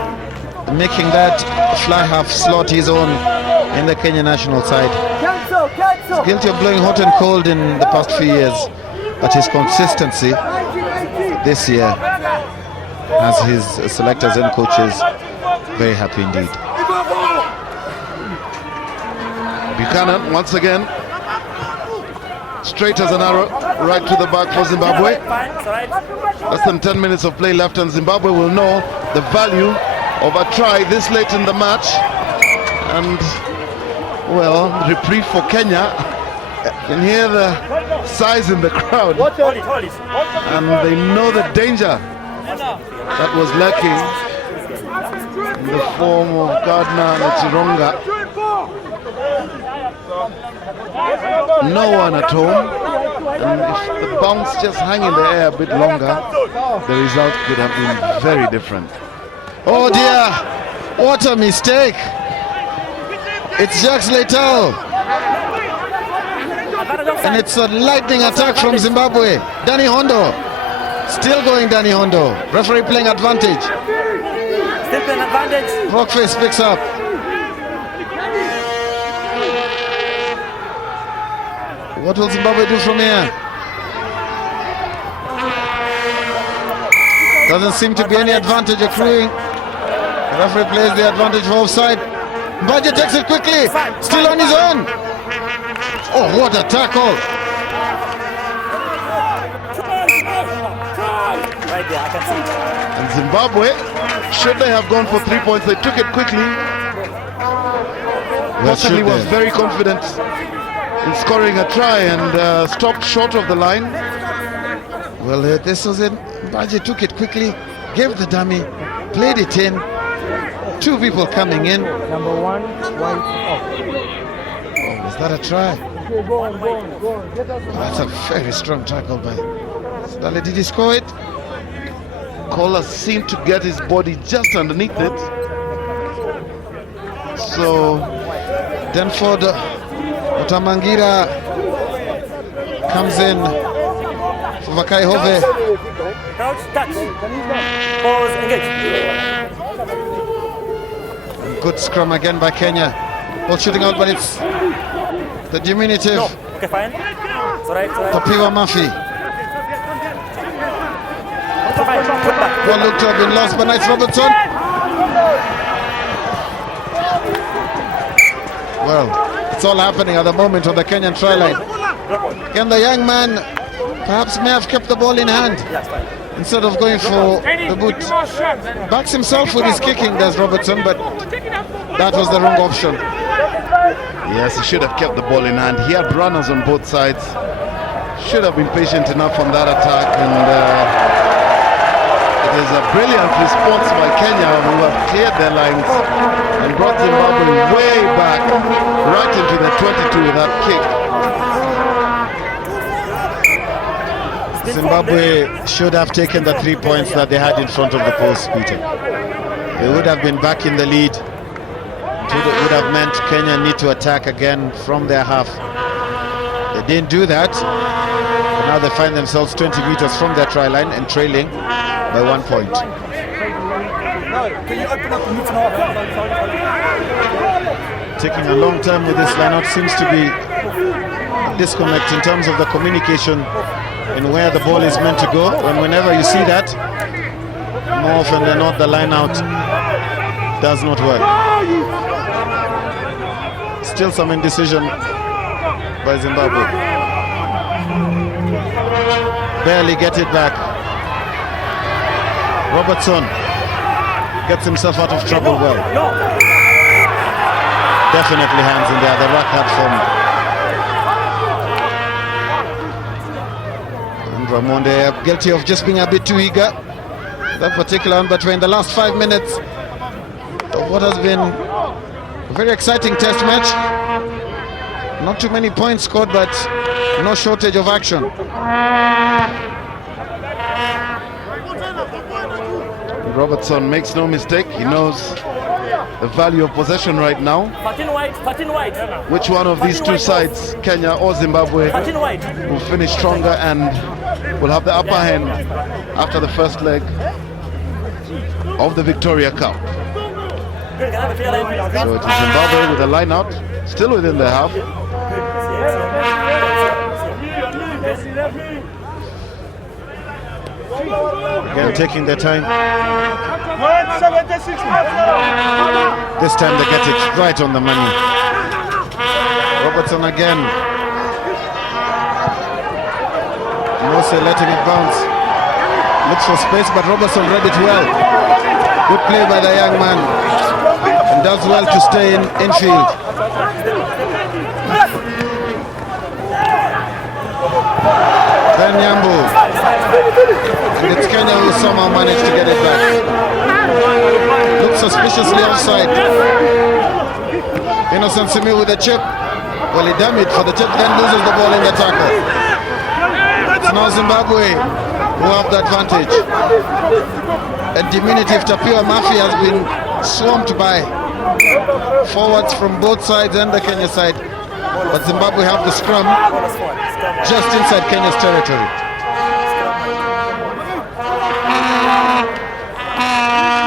making that fly half slot his own in the Kenya national side. He's guilty of blowing hot and cold in the past few years, but his consistency this year has his selectors and coaches very happy indeed. Buchanan once again, straight as an arrow, right to the back for Zimbabwe. Less than 10 minutes of play left, and Zimbabwe will know the value of a try this late in the match. And, well, reprieve for Kenya. You can hear the sighs in the crowd, and they know the danger that was lurking in the form of Gardner and Chironga. No one at home, and if the bounce just hang in the air a bit longer, the result could have been very different. Oh dear, what a mistake. It's Jacques Leitao, and it's a lightning attack from Zimbabwe. Danny Hondo, still going Danny Hondo. Referee playing advantage. Still playing advantage. Rockface picks up. What will Zimbabwe do from here? Doesn't seem to be any advantage accruing. The referee plays the advantage for offside. Mbaje takes it quickly. Still on his own. Oh, what a tackle. Right there, I can see it. And Zimbabwe, should they have gone for 3 points, they took it quickly. Possibly was very confident in scoring a try and stopped short of the line. Well, this was it. Mbaje took it quickly, gave the dummy, played it in. Two people coming in. Number one off. Oh, was that a try? Oh, that's a very strong tackle by Stale. Did he score it? Kola seemed to get his body just underneath it. So Denford Otamangira comes in for Vakai Hove. Crouch, touch. Pause, engage. Good scrum again by Kenya. Ball shooting out, but it's the diminutive. No. Okay, fine. It's alright, it's alright. Topiwa Murphy. Fine. Ball looked to have been lost, but nice Robertson. Well, it's all happening at the moment on the Kenyan try line. Can the young man perhaps may have kept the ball in hand instead of going for the boot? Backs himself with his kicking, does Robertson, but that was the wrong option. yes, he should have kept the ball in hand. He had runners on both sides. Should have been patient enough on that attack, and it is a brilliant response by Kenya, who have cleared their lines and brought Zimbabwe way back, right into the 22 with that kick. Zimbabwe should have taken the 3 points that they had in front of the post, Peter. They would have been back in the lead. It would have meant Kenya need to attack again from their half. They They didn't do that. And now they find themselves 20 meters from their try line and trailing by 1 point. Taking a long time with this lineout seems to be a disconnect in terms of the communication in where the ball is meant to go. And whenever you see that, more often than not, the lineout does not work. Still some indecision by Zimbabwe. Barely get it back. Robertson gets himself out of trouble well. Definitely hands in there, the rack had form. And Ramonde guilty of just being a bit too eager. That particular one, but we're in the last 5 minutes of what has been a very exciting test match. Not too many points scored, but no shortage of action. Robertson makes no mistake. He knows the value of possession right now. Which one of these two sides, Kenya or Zimbabwe, will finish stronger and will have the upper hand after the first leg of the Victoria Cup. So it is Zimbabwe with a line out, still within the half. Again taking their time. This time they get it right on the money. Robertson again. Mose letting it bounce. Looks for space, but Robertson read it well. Good play by the young man. And does well to stay in infield. Then Nyambu. And it's Kenya who somehow managed to get it back. Looks suspiciously offside. Innocent Simi with the chip. Well, he damn it for the chip, then loses the ball in the tackle. It's now Zimbabwe who have the advantage. A diminutive Tapia Murphy has been swamped by forwards from both sides and the Kenya side. But Zimbabwe have the scrum just inside Kenya's territory.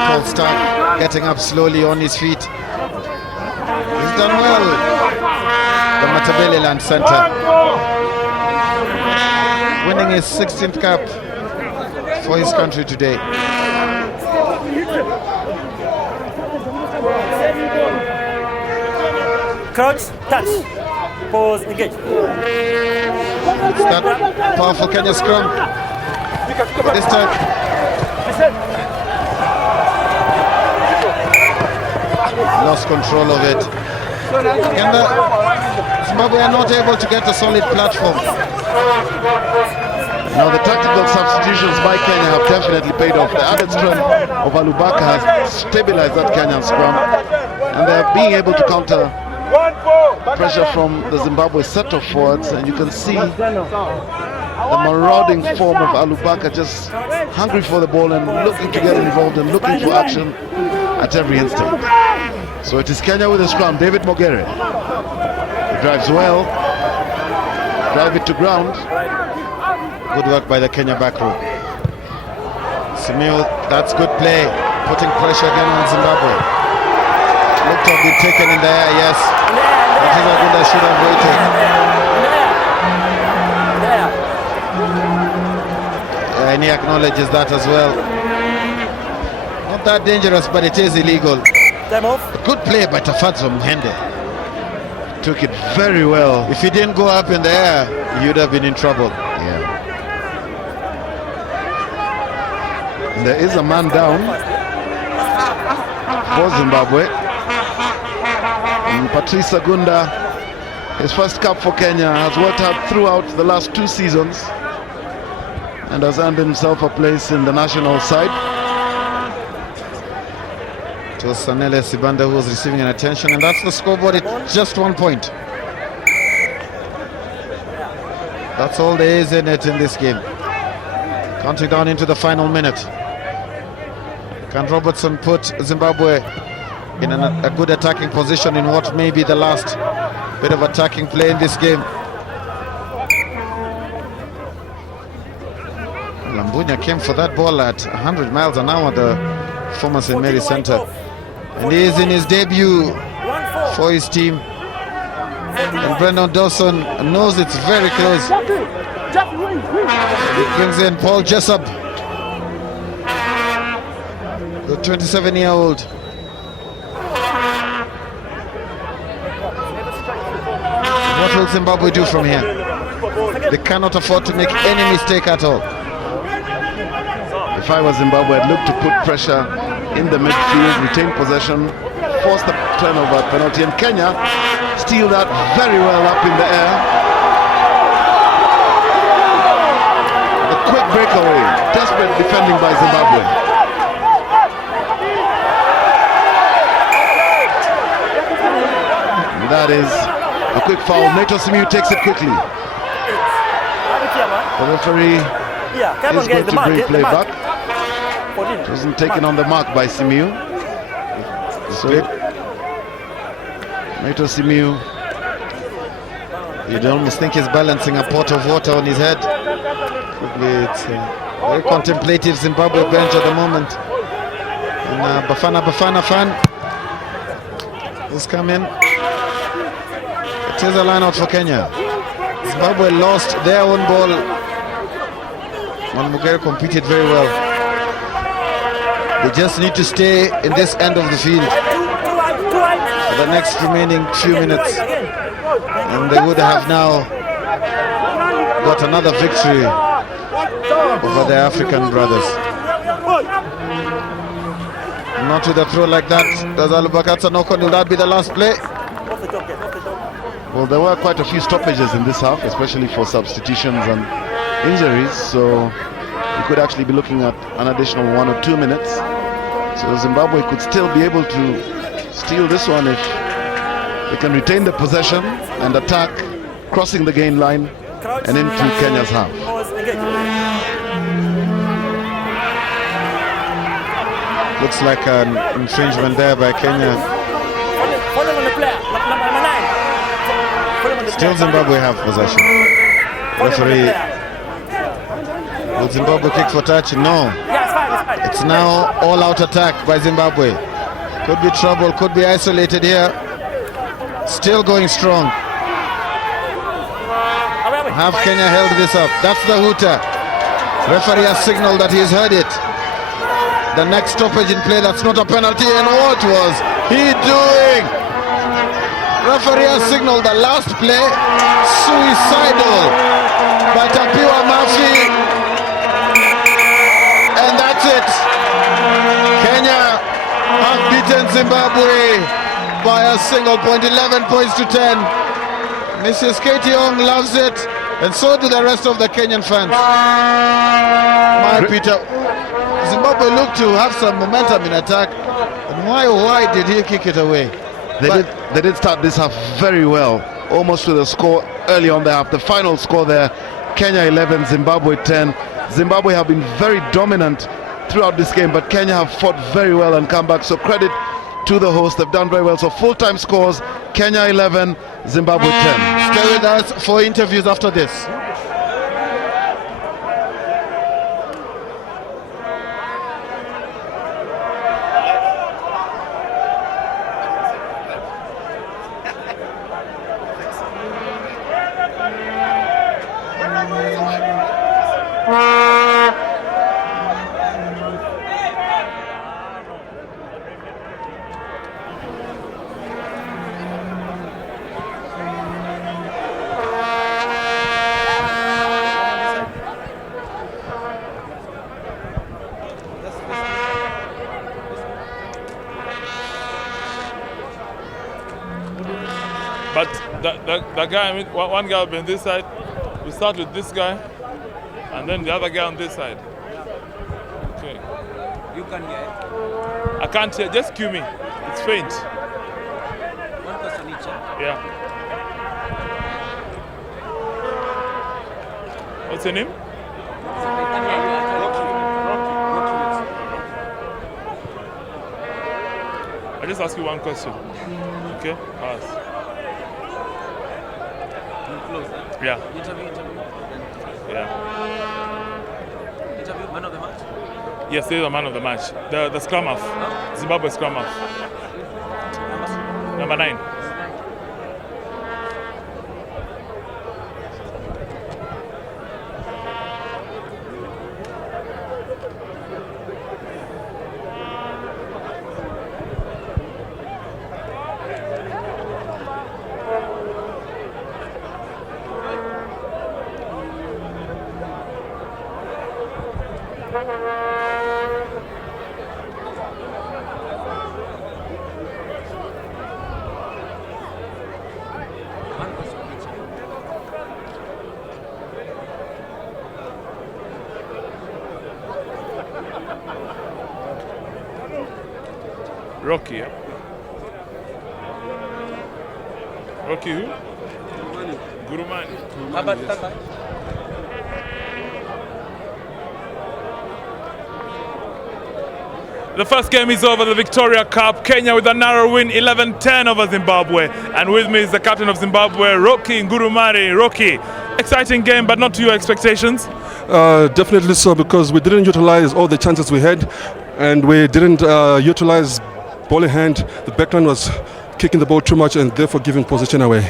Paul Stark getting up slowly on his feet. He's done well. The Matabeleland Center. Winning his 16th cap for his country today. Crouch, touch, pause, engage. It's that powerful Kenya scrum. But this time, lost control of it. And Zimbabwe are not able to get a solid platform. Now the tactical substitutions by Kenya have definitely paid off. The added strength of Alubaka has stabilized that Kenyan scrum, and they're being able to counter pressure from the Zimbabwe set of forwards, and you can see the marauding form of Alubaka, just hungry for the ball and looking to get involved and looking for action at every instant. So it is Kenya with the scrum. David Mogere. He drives well. Drive it to ground. Good work by the Kenya back row. Simeo, that's good play. Putting pressure again on Zimbabwe. Looked to have been taken in the air, yes. But Hizagunda should have waited. And he acknowledges that as well. Not that dangerous, but it is illegal. Good play by Tafadzo Muhende. Took it very well. If he didn't go up in the air, he would have been in trouble. Yeah. And there is a man down for Zimbabwe. And Patrice Agunda, his first cap for Kenya, has worked hard throughout the last 2 seasons and has earned himself a place in the national side. It was Sanele Sibanda who was receiving an attention, and that's the scoreboard. It's just 1 point. That's all there is in it in this game. Counting down into the final minute. Can Robertson put Zimbabwe in a good attacking position in what may be the last bit of attacking play in this game? Mbunya came for that ball at 100 miles an hour, the former St. Mary's Centre. And he is in his debut for his team. And Brendan Dawson knows it's very close. He brings in Paul Jessup, the 27-year-old. What will Zimbabwe do from here? They cannot afford to make any mistake at all. If I was Zimbabwe, I'd look to put pressure in the midfield, retain possession, force the turnover penalty, and Kenya steal that very well up in the air. A quick breakaway, desperate defending by Zimbabwe. And that is a quick foul. Nato Simiyu takes it quickly. The referee is going to bring play back. It wasn't taken on the mark by Simiyu. So Nato Simiyu, you'd almost think he's balancing a pot of water on his head. It's a very contemplative Zimbabwe bench at the moment. And Bafana fan has come in. It is a line out for Kenya. Zimbabwe lost their own ball. Mugere competed very well. They just need to stay in this end of the field for the next remaining few minutes, and they would have now got another victory over their African brothers. Not with a throw like that. Does Alubakatsa knock on? Will that be the last play? Well, there were quite a few stoppages in this half, especially for substitutions and injuries, so we could actually be looking at an additional 1 or 2 minutes. So Zimbabwe could still be able to steal this one if they can retain the possession and attack, crossing the gain line and into Kenya's half. Looks like an infringement there by Kenya. Still Zimbabwe have possession. Referee, will Zimbabwe kick for touch? No. It's now all-out attack by Zimbabwe. Could be trouble, could be isolated here. Still going strong. Have Kenya held this up? That's the hooter. Referee has signaled that he has heard it. The next stoppage in play, that's not a penalty. And what was he doing? Referee has signaled the last play suicidal by Tapiwa Mafi. And that's it. Kenya have beaten Zimbabwe by a single point, 11 points to 10. Mrs. Katie Ong loves it, and so do the rest of the Kenyan fans. My Peter, Zimbabwe looked to have some momentum in attack, and why did he kick it away? They did start this half very well, almost with a score early on the half. The final score there, Kenya 11, Zimbabwe 10. Zimbabwe have been very dominant throughout this game, but Kenya have fought very well and come back. So credit to the host, they've done very well. So full-time scores, Kenya 11, Zimbabwe 10. Stay with us for interviews after this. But the guy, one guy will be on this side. We start with this guy, and then the other guy on this side. Okay. You can hear. I can't hear. Just cue me. It's faint. One person each. Yeah. What's your name? I'll just ask you one question. Okay? Ask. Close, Yeah. Interview. Yeah. Interview. Yes, they're the man of the match. The scrum half. Zimbabwe scrum half. Number 9. Rocky, yeah. Rocky who? Gurumani. How about stand by? The first game is over, the Victoria Cup. Kenya with a narrow win, 11-10 over Zimbabwe. And with me is the captain of Zimbabwe, Rocky Ngurumari. Rocky, exciting game, but not to your expectations? Definitely so, because we didn't utilize all the chances we had, and we didn't utilize ball in hand. The backline was kicking the ball too much and therefore giving position away.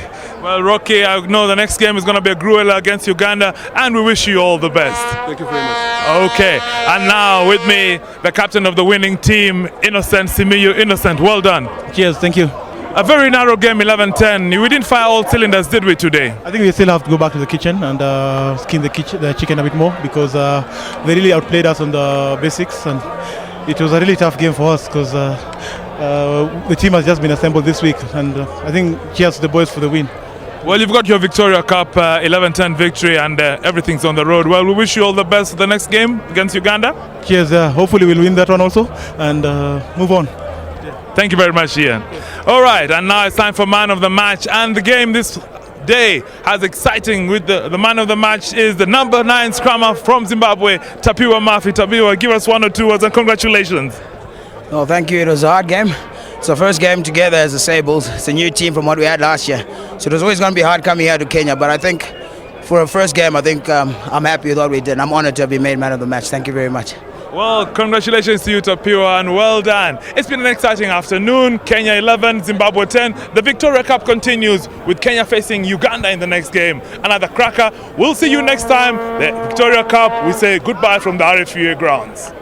Well, Rocky, I know the next game is going to be a grueler against Uganda, and we wish you all the best. Thank you very much. Okay, and now with me, the captain of the winning team, Innocent Simiyu. Innocent, well done. Cheers, thank you. A very narrow game, 11-10. We didn't fire all cylinders, did we, today? I think we still have to go back to the kitchen and skin the chicken a bit more, because they really outplayed us on the basics, and it was a really tough game for us because the team has just been assembled this week, and I think cheers to the boys for the win. Well, you've got your Victoria Cup 11-10 victory, and everything's on the road. Well, we wish you all the best for the next game against Uganda. Cheers, hopefully we'll win that one also and move on. Thank you very much, Ian. All right, and now it's time for man of the match, and the game this day has exciting with the man of the match is the number 9 scrummer from Zimbabwe, Tapiwa Mafi. Tapiwa, give us 1 or 2 words and congratulations. Oh, thank you. It was a hard game. It's our first game together as the Sables. It's a new team from what we had last year, so it was always going to be hard coming here to Kenya, but I think for a first game, I think I'm happy with what we did. I'm honored to be made man of the match. Thank you very much. Well, congratulations to you, Tapiwa, and well done. It's been an exciting afternoon. Kenya 11, Zimbabwe 10. The Victoria Cup continues with Kenya facing Uganda in the next game. Another cracker. We'll see you next time. The Victoria Cup, we say goodbye from the RFUEA grounds.